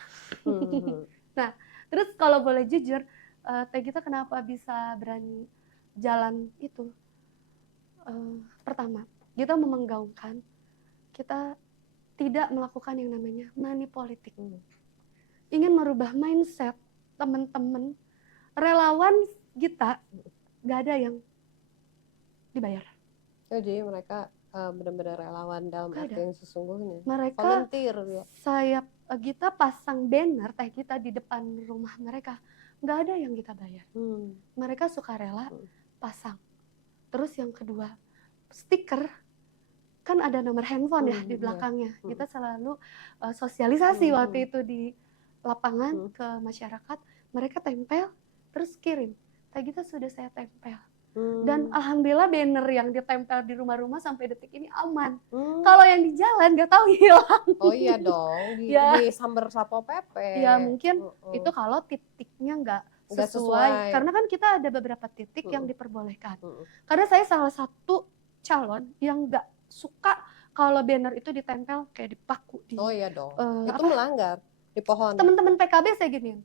Nah, terus kalau boleh jujur, Teh Gita kenapa bisa berani jalan itu? Pertama, kita memenggaungkan, kita tidak melakukan yang namanya money politik. Ingin merubah mindset teman-teman, relawan kita nggak ada yang dibayar. Jadi mereka benar-benar relawan dalam arti yang sesungguhnya. Mereka volunteer ya. Kita pasang banner Teh Gita di depan rumah mereka, nggak ada yang kita bayar. Mereka sukarela pasang. Terus yang kedua, stiker kan ada nomor handphone ya di belakangnya. Kita selalu sosialisasi waktu itu di lapangan ke masyarakat. Mereka tempel terus kirim. Teh Gita sudah saya tempel. Dan alhamdulillah banner yang ditempel di rumah-rumah sampai detik ini aman. Kalau yang di jalan nggak tahu hilang. Oh iya dong, di sambar Satpol PP. Ya mungkin itu kalau titiknya nggak sesuai. Karena kan kita ada beberapa titik yang diperbolehkan. Karena saya salah satu calon yang nggak suka kalau banner itu ditempel kayak dipaku di. Oh iya dong. Itu melanggar di pohon. Teman-teman PKB saya giniin.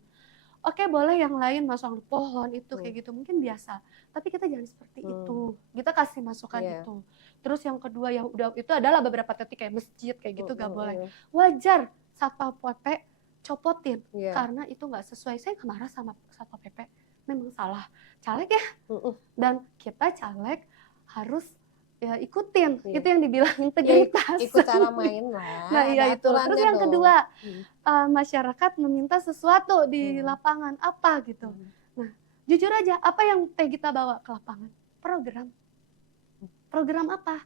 Oke, boleh yang lain masang di pohon itu kayak gitu mungkin biasa. Tapi kita jangan seperti itu. Kita kasih masukan itu. Terus yang kedua yang udah itu adalah beberapa titik kayak masjid kayak gitu nggak boleh. Wajar Satpol PP copotin karena itu nggak sesuai. Saya nggak marah sama Satpol PP. Memang salah caleg ya. Dan kita caleg harus ya ikutin. Itu yang dibilang integritas. Ikut cara main lah. Nah iya itu. Terus yang kedua, masyarakat meminta sesuatu di lapangan apa gitu. Nah jujur aja, apa yang Teh Gita bawa ke lapangan? Program apa?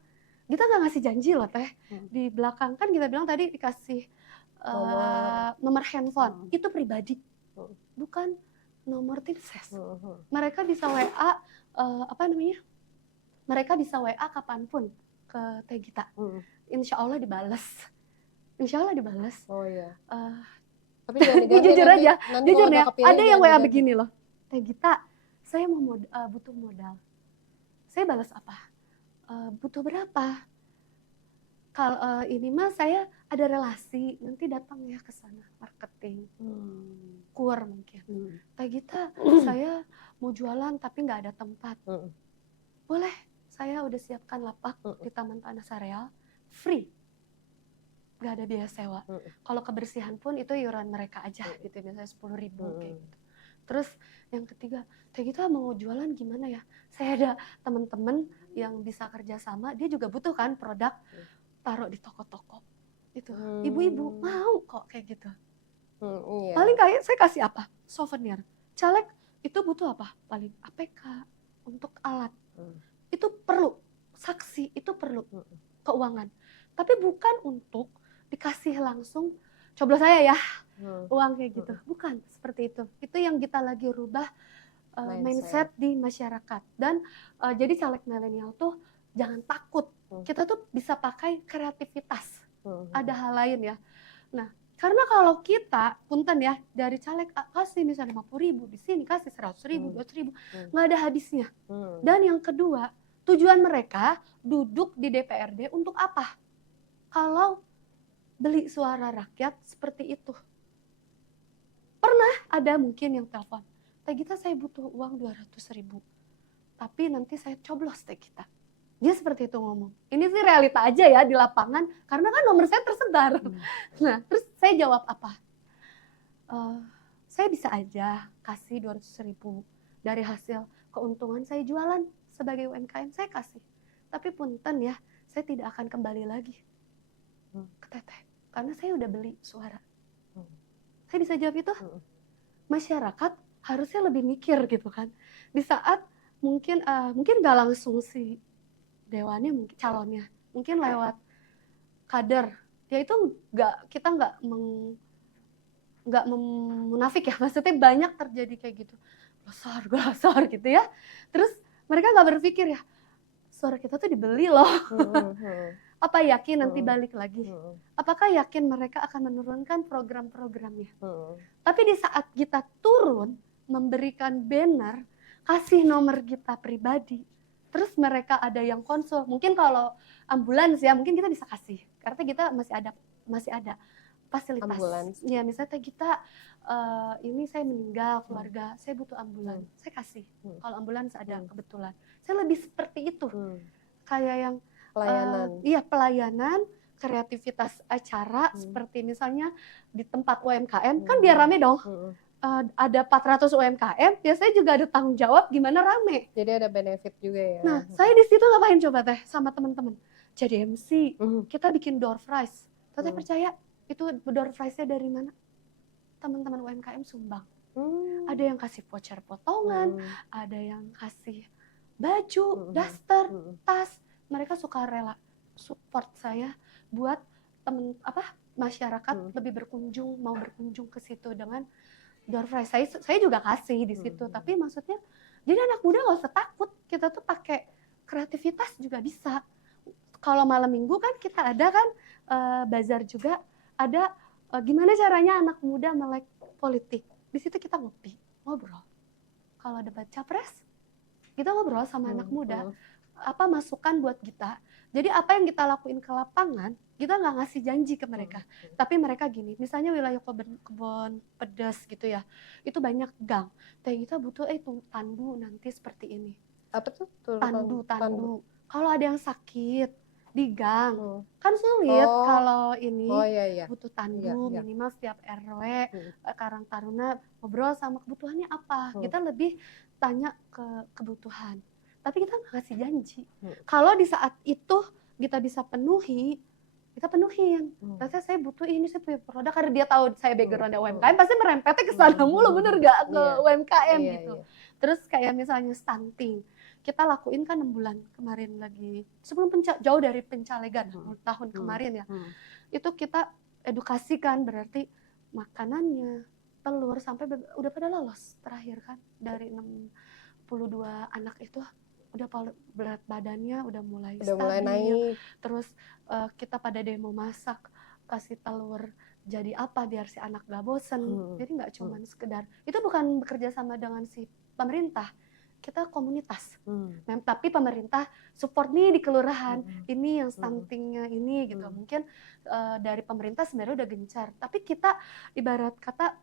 Kita nggak ngasih janji loh Teh. Di belakang kan kita bilang tadi dikasih nomor handphone. Itu pribadi, bukan nomor tim ses. Mereka bisa WA mereka bisa WA kapanpun ke Teh Gita. Insya Allah dibalas. Oh iya. Tapi jujur aja, jujur ya. Ada yang WA begini loh. Teh Gita, saya mau butuh modal. Saya balas apa? Butuh berapa? Kalau ini mah saya ada relasi, nanti datang ya ke sana marketing, kur mungkin. Kayak gitu, saya mau jualan tapi nggak ada tempat. Boleh, saya udah siapkan lapak di Taman Tanah Sareal, free, nggak ada biaya sewa. Kalau kebersihan pun itu iuran mereka aja gitu, misalnya 10.000 kayak gitu. Terus yang ketiga, kayak gitu mau jualan gimana ya? Saya ada teman-teman yang bisa kerjasama, dia juga butuh kan produk, taruh di toko-toko itu. Ibu-ibu mau kok kayak gitu. Iya. Paling kayak saya kasih apa? Souvenir. Caleg itu butuh apa? Paling APK untuk alat. Itu perlu. Saksi itu perlu. Keuangan. Tapi bukan untuk dikasih langsung coblos saya ya. Uang kayak gitu. Bukan seperti itu. Itu yang kita lagi rubah mindset di masyarakat. Dan jadi caleg milenial tuh jangan takut. Kita tuh bisa pakai kreativitas. Ada hal lain ya. Nah, karena kalau kita, punten ya, dari caleg kasih misalnya 50.000, di sini kasih 100.000, 200.000, nggak ada habisnya. Dan yang kedua, tujuan mereka duduk di DPRD untuk apa? Kalau beli suara rakyat seperti itu. Pernah ada mungkin yang telepon, Teh Gita saya butuh uang 200.000, tapi nanti saya coblos Teh Gita. Dia seperti itu ngomong. Ini sih realita aja ya di lapangan, karena kan nomor saya tersebar. Nah, terus saya jawab apa? Saya bisa aja kasih 200.000 dari hasil keuntungan saya jualan sebagai UMKM, saya kasih. Tapi punten ya, saya tidak akan kembali lagi ke Teteh, karena saya udah beli suara. Saya bisa jawab itu. Masyarakat harusnya lebih mikir gitu kan. Di saat mungkin nggak langsung si dewannya, mungkin calonnya, mungkin lewat kader, ya itu kita nggak munafik ya, maksudnya banyak terjadi kayak gitu, glosor gitu ya. Terus mereka nggak berpikir ya, suara kita tuh dibeli loh. Apa yakin nanti balik lagi? Apakah yakin mereka akan menurunkan program-programnya? Tapi di saat kita turun, memberikan banner, kasih nomor kita pribadi, terus mereka ada yang konsul, mungkin kalau ambulans ya, mungkin kita bisa kasih, karena kita masih ada fasilitas. Ambulans. Ya misalnya kita ini saya meninggal keluarga, saya butuh ambulans, saya kasih. Kalau ambulans ada kebetulan, saya lebih seperti itu. Kayak yang pelayanan. Iya, pelayanan, kreativitas acara, seperti misalnya di tempat UMKM, kan biar rame dong. Ada 400 UMKM, biasanya juga ada tanggung jawab gimana rame. Jadi ada benefit juga ya. Nah, saya di situ ngapain coba Teh sama teman-teman? Jadi MC, kita bikin door prize. Teteh percaya itu door prize-nya dari mana? Teman-teman UMKM sumbang. Ada yang kasih voucher potongan, ada yang kasih baju, daster, tas. Mereka suka rela support saya buat masyarakat lebih mau berkunjung ke situ dengan door prize. Saya juga kasih di situ, tapi maksudnya jadi anak muda nggak usah takut, kita tuh pakai kreativitas juga bisa. Kalau malam minggu kan kita ada kan bazar juga, ada gimana caranya anak muda melek politik. Di situ kita ngobrol. Kalau debat capres, kita ngobrol sama anak muda, apa masukan buat kita. Jadi apa yang kita lakuin ke lapangan, kita nggak ngasih janji ke mereka, tapi mereka gini, misalnya wilayah kebun pedas gitu ya, itu banyak gang, kita butuh itu tandu nanti seperti ini. Apa tuh? Tandu. Kalau ada yang sakit di gang, kan sulit kalau ini butuh tandu, minimal setiap RW, Karang Taruna ngobrol sama kebutuhannya apa. Kita lebih tanya ke kebutuhan, tapi kita nggak kasih janji. Kalau di saat itu kita bisa penuhi, kita penuhin. Ternyata saya butuh ini, saya punya produk, karena dia tahu saya background-nya UMKM, pasti merempetnya ke sana mulu, bener gak? Ke UMKM gitu. Terus kayak misalnya stunting, kita lakuin kan 6 bulan kemarin lagi, sebelum jauh dari pencalegan, tahun kemarin ya. Itu kita edukasikan, berarti makanannya, telur, sampai udah pada lolos terakhir kan, dari 62 anak itu udah berat badannya udah mulai stabil, naik. Terus kita pada demo masak, kasih telur jadi apa biar si anak gak bosen. Jadi nggak cuma sekedar, itu bukan bekerja sama dengan si pemerintah, kita komunitas. Nah, tapi pemerintah support nih di kelurahan, ini yang Mm-mm. stuntingnya ini gitu. Mm. Mungkin dari pemerintah sebenarnya udah gencar, tapi kita ibarat kata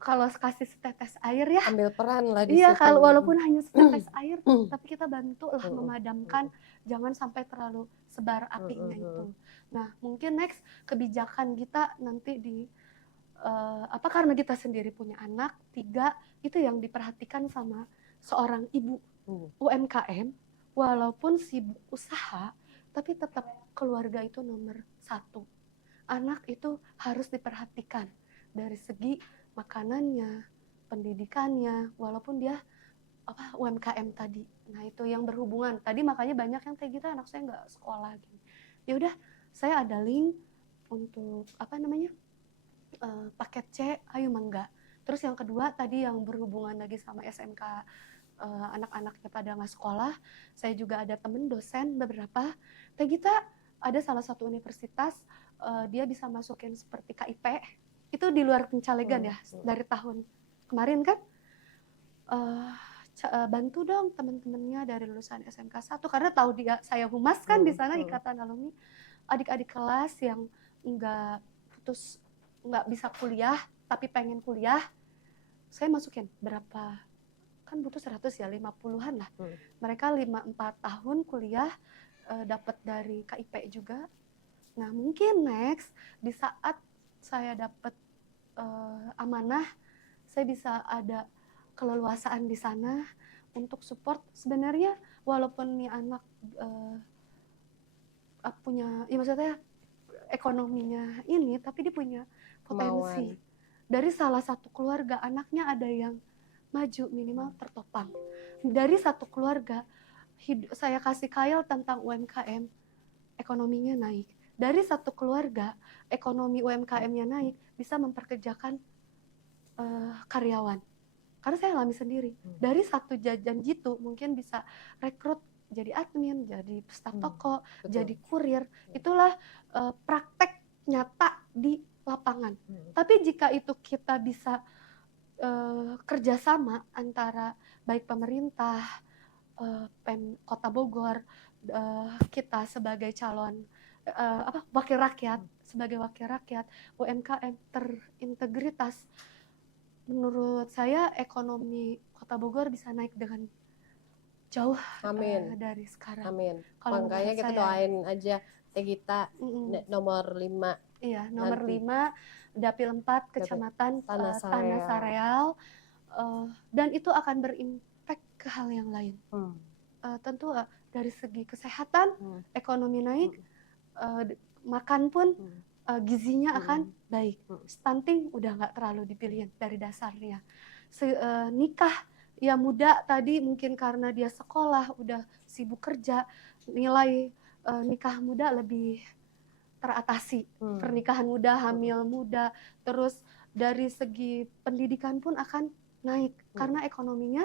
kalau kasih setetes air ya, Ambil peran lah di iya situ. kalau walaupun hanya setetes air, Mm. tapi kita bantu lah Mm. memadamkan, jangan sampai terlalu sebar apinya itu. Nah, mungkin next kebijakan kita nanti di apa karena kita sendiri punya anak 3, itu yang diperhatikan sama seorang ibu UMKM, walaupun sibuk usaha, tapi tetap keluarga itu nomor 1. Anak itu harus diperhatikan dari segi makanannya, pendidikannya, walaupun dia UMKM tadi. Nah, itu yang berhubungan. Tadi makanya banyak yang kayak gitu, anak saya nggak sekolah gini. Ya udah, saya ada link untuk paket C, ayo mangga. Terus yang kedua tadi yang berhubungan lagi sama SMK, anak-anaknya pada nggak sekolah, saya juga ada temen dosen beberapa. Teh kita ada salah satu universitas, dia bisa masukin seperti KIP, itu di luar pencalegan ya, dari tahun kemarin kan. Bantu dong teman-temannya dari lulusan SMK 1, karena tahu saya humas kan di sana, ikatan alumni, adik-adik kelas yang nggak bisa kuliah tapi pengen kuliah, saya masukin berapa, kan butuh 100 ya, 50-an lah. Mereka 4 tahun kuliah, dapat dari KIP juga. Nah, mungkin next di saat saya dapat amanah, saya bisa ada keleluasaan di sana untuk support. Sebenarnya walaupun nih anak punya, ya maksudnya ekonominya ini, tapi dia punya potensi. Dari salah satu keluarga anaknya ada yang maju, minimal tertopang. Dari satu keluarga saya kasih kail tentang UMKM, ekonominya naik. Dari satu keluarga ekonomi UMKM-nya naik, bisa memperkerjakan karyawan. Karena saya alami sendiri. Dari satu jajan gitu mungkin bisa rekrut jadi admin, jadi staf toko, jadi kurir. Itulah praktek nyata di lapangan. Tapi jika itu kita bisa kerjasama antara baik pemerintah, Kota Bogor, kita sebagai calon wakil rakyat, sebagai wakil rakyat, UMKM terintegritas, menurut saya ekonomi Kota Bogor bisa naik dengan jauh dari sekarang. Amin. Kalau makanya kita doain aja Teh Gita nomor 5. Iya, nomor 5, Dapil 4, Kecamatan Tanah Sareal. Dan itu akan berimpact ke hal yang lain. Tentu dari segi kesehatan, ekonomi naik, makan pun gizinya akan baik. Stunting udah nggak terlalu dipilihin dari dasarnya. Nikah ya muda tadi mungkin karena dia sekolah udah sibuk kerja, nilai nikah muda lebih teratasi. Pernikahan muda, hamil muda, terus dari segi pendidikan pun akan naik karena ekonominya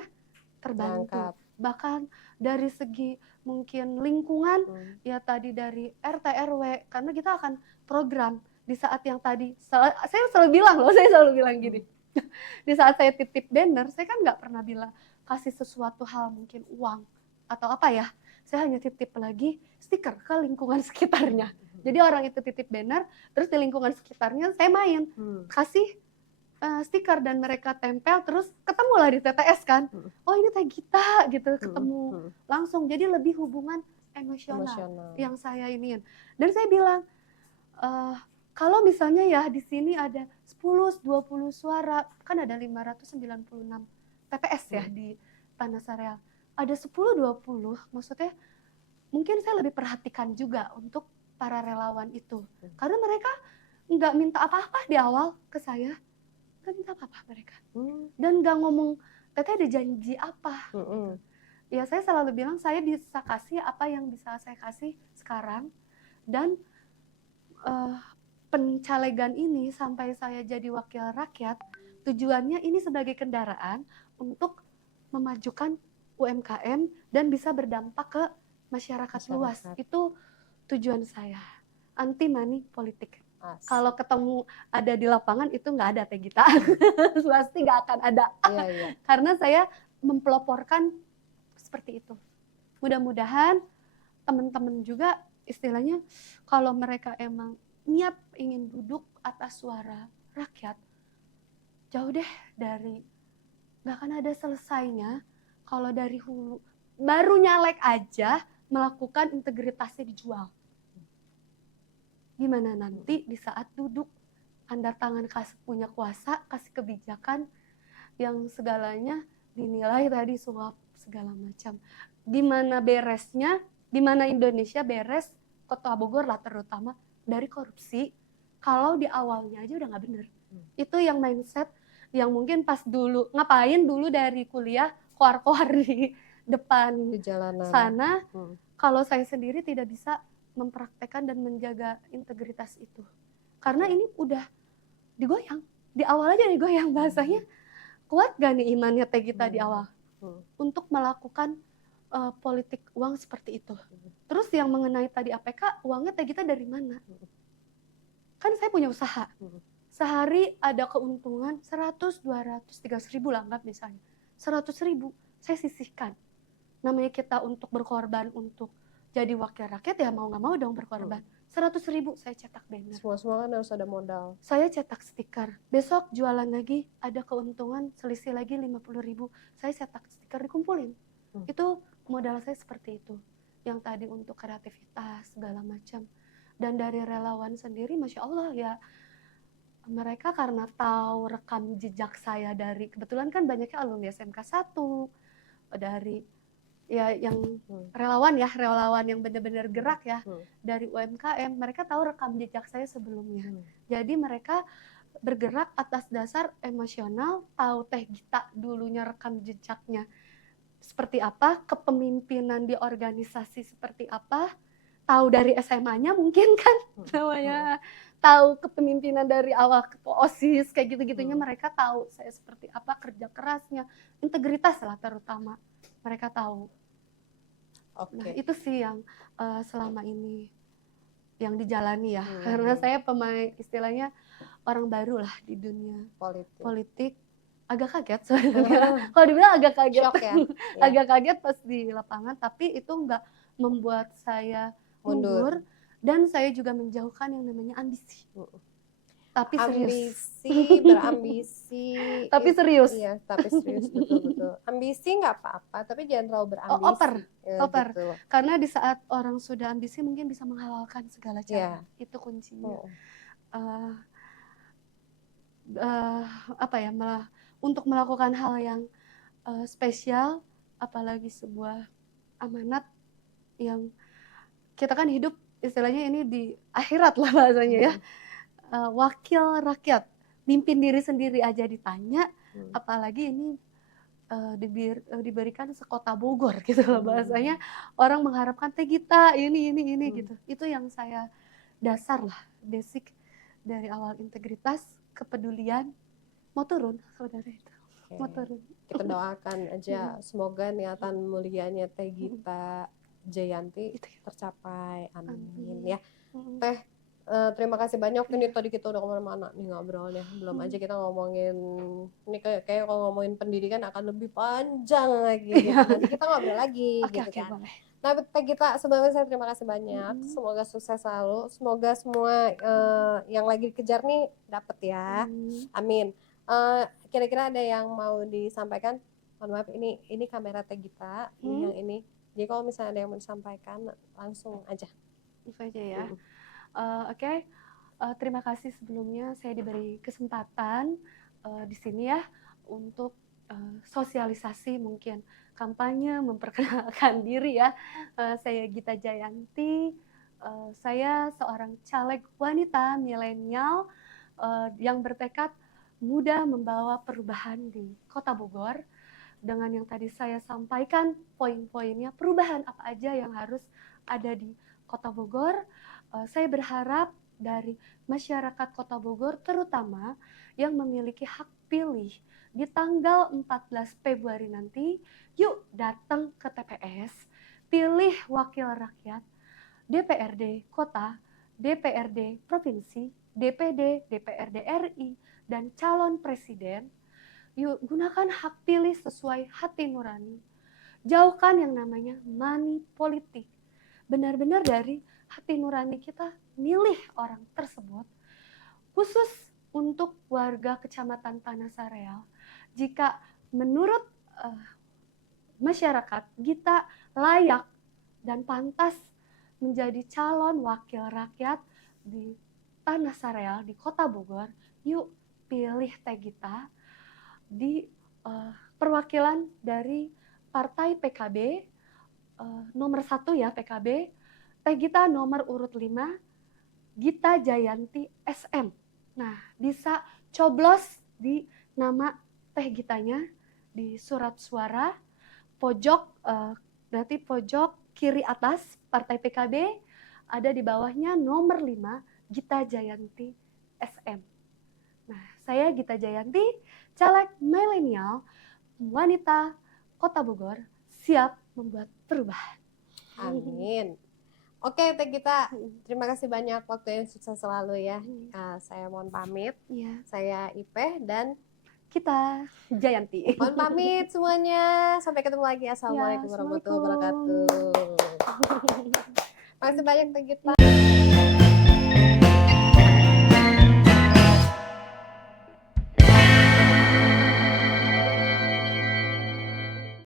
terbantu. Bahkan dari segi mungkin lingkungan, ya tadi dari RT RW, karena kita akan program di saat yang tadi, saya selalu bilang gini, di saat saya titip banner, saya kan nggak pernah bilang kasih sesuatu hal mungkin uang atau apa ya, saya hanya titip lagi stiker ke lingkungan sekitarnya. Jadi orang itu titip banner, terus di lingkungan sekitarnya saya main, kasih stiker dan mereka tempel, terus ketemulah di TTS kan, oh ini Teh Gita gitu, ketemu langsung, jadi lebih hubungan emosional yang saya iniin. Dan saya bilang, kalau misalnya ya di sini ada 10-20 suara, kan ada 596 TPS ya di Tanah Sareal, ada 10-20, maksudnya mungkin saya lebih perhatikan juga untuk para relawan itu, karena mereka nggak minta apa-apa di awal ke saya, nggak minta apa-apa mereka, dan nggak ngomong Teteh ada janji apa. Ya saya selalu bilang saya bisa kasih apa yang bisa saya kasih sekarang, dan pencalegan ini sampai saya jadi wakil rakyat, tujuannya ini sebagai kendaraan untuk memajukan UMKM dan bisa berdampak ke masyarakat luas. Itu tujuan saya, anti money politik. Kalau ketemu ada di lapangan itu nggak ada Teh Gita, pasti nggak akan ada. Karena saya mempeloporkan seperti itu. Mudah-mudahan teman-teman juga istilahnya kalau mereka emang niat ingin duduk atas suara rakyat, jauh deh dari, nggak akan ada selesainya kalau dari hulu baru nyalek aja melakukan integritasnya dijual. Gimana nanti di saat duduk Anda tangan kasih punya kuasa, kasih kebijakan yang segalanya dinilai tadi suap segala macam. Gimana beresnya, gimana Indonesia beres, Kota Bogor lah terutama dari korupsi, kalau di awalnya aja udah nggak bener. Itu yang mindset yang mungkin pas dulu, ngapain dulu dari kuliah koar-koar di depan Di jalanan. sana, kalau saya sendiri tidak bisa mempraktekkan dan menjaga integritas itu. Karena ini udah digoyang, di awal aja digoyang bahasanya. Kuat gak nih imannya teh kita di awal untuk melakukan politik uang seperti itu. Terus yang mengenai tadi APK, uangnya teh kita dari mana? Kan saya punya usaha. Sehari ada keuntungan 100, 200, 300 ribu lah anggap misalnya. 100 ribu saya sisihkan. Namanya kita untuk berkorban untuk jadi wakil rakyat ya mau nggak mau dong berkorban. 100 ribu saya cetak banner. Semua kan harus ada modal. Saya cetak stiker. Besok jualan lagi ada keuntungan selisih lagi 50 ribu. Saya cetak stiker dikumpulin. Itu modal saya seperti itu. Yang tadi untuk kreativitas segala macam. Dan dari relawan sendiri Masya Allah ya, mereka karena tahu rekam jejak saya dari, kebetulan kan banyaknya alumni SMK 1, dari ya yang relawan yang benar-benar gerak ya, dari UMKM, mereka tahu rekam jejak saya sebelumnya. Jadi mereka bergerak atas dasar emosional, tahu Teh Gita dulunya rekam jejaknya seperti apa, kepemimpinan di organisasi seperti apa, tahu dari SMA-nya mungkin kan namanya, tahu kepemimpinan dari awal ketua OSIS kayak gitu-gitunya, mereka tahu saya seperti apa, kerja kerasnya, integritas lah terutama mereka tahu. Nah itu sih yang selama ini yang dijalani ya, karena saya pemain istilahnya orang baru lah di dunia politik. Agak kaget sebenarnya. Kalau dibilang agak kaget, shock ya? agak kaget pas di lapangan, tapi itu nggak membuat saya mundur dan saya juga menjauhkan yang namanya ambisi. Tapi serius. Berambisi. Tapi serius. Iya, tapi serius, betul-betul. Ambisi nggak apa-apa, tapi jangan terlalu berambisi. Oper. Gitu. Karena di saat orang sudah ambisi mungkin bisa menghalalkan segala cara. Itu kuncinya. Untuk melakukan hal yang spesial, apalagi sebuah amanat yang kita kan hidup istilahnya ini di akhirat lah bahasanya ya. Wakil rakyat, mimpin diri sendiri aja ditanya, apalagi ini diberikan sekota Bogor gitu loh bahasanya. Orang mengharapkan Teh Gita ini gitu. Itu yang saya dasar lah, basic dari awal, integritas, kepedulian. Mau turun saudara itu. Mau turun. Kita doakan aja semoga niatan mulianya Teh Gita Jayanti tercapai. Amin ya. Teh, terima kasih banyak. Ini tadi kita udah kemana-mana nih ngobrolnya. Belum aja kita ngomongin, ini kayak kalau ngomongin pendidikan akan lebih panjang lagi gitu. Nanti kita ngobrol lagi gitu kan. Boleh. Nah Teh Gita, sebelumnya saya terima kasih banyak. Semoga sukses selalu. Semoga semua yang lagi dikejar nih dapet ya. Amin. Kira-kira ada yang mau disampaikan? Mohon maaf, ini kamera Teh Gita, yang ini. Jadi kalau misalnya ada yang mau disampaikan, langsung aja. Itu aja ya. Terima kasih sebelumnya saya diberi kesempatan di sini ya untuk sosialisasi, mungkin kampanye, memperkenalkan diri ya. Saya Gita Jayanti, saya seorang caleg wanita milenial yang bertekad mudah membawa perubahan di Kota Bogor. Dengan yang tadi saya sampaikan poin-poinnya, perubahan apa aja yang harus ada di Kota Bogor. Saya berharap dari masyarakat Kota Bogor terutama yang memiliki hak pilih di tanggal 14 Februari nanti, yuk datang ke TPS, pilih wakil rakyat, DPRD Kota, DPRD Provinsi, DPD, DPRD RI, dan calon presiden. Yuk gunakan hak pilih sesuai hati nurani. Jauhkan yang namanya money politik. Benar-benar dari hati nurani kita milih orang tersebut. Khusus untuk warga Kecamatan Tanah Sareal, jika menurut masyarakat kita layak dan pantas menjadi calon wakil rakyat di Tanah Sareal, di Kota Bogor, yuk pilih Teh Gita di perwakilan dari Partai PKB, nomor 1 ya PKB, Teh Gita nomor urut 5, Gita Jayanti SM. Nah, bisa coblos di nama Teh Gitanya di surat suara pojok, berarti pojok kiri atas Partai PKB, ada di bawahnya nomor 5 Gita Jayanti SM. Nah, saya Gita Jayanti, caleg milenial, wanita Kota Bogor, siap membuat perubahan. Amin. Oke, Teh Gita, terima kasih banyak, waktu yang sukses selalu ya. Saya mohon pamit. Ya. Saya Ipeh dan Kita Jayanti. mohon pamit semuanya. Sampai ketemu lagi. Assalamualaikum warahmatullahi wabarakatuh. Makasih banyak Teh Gita.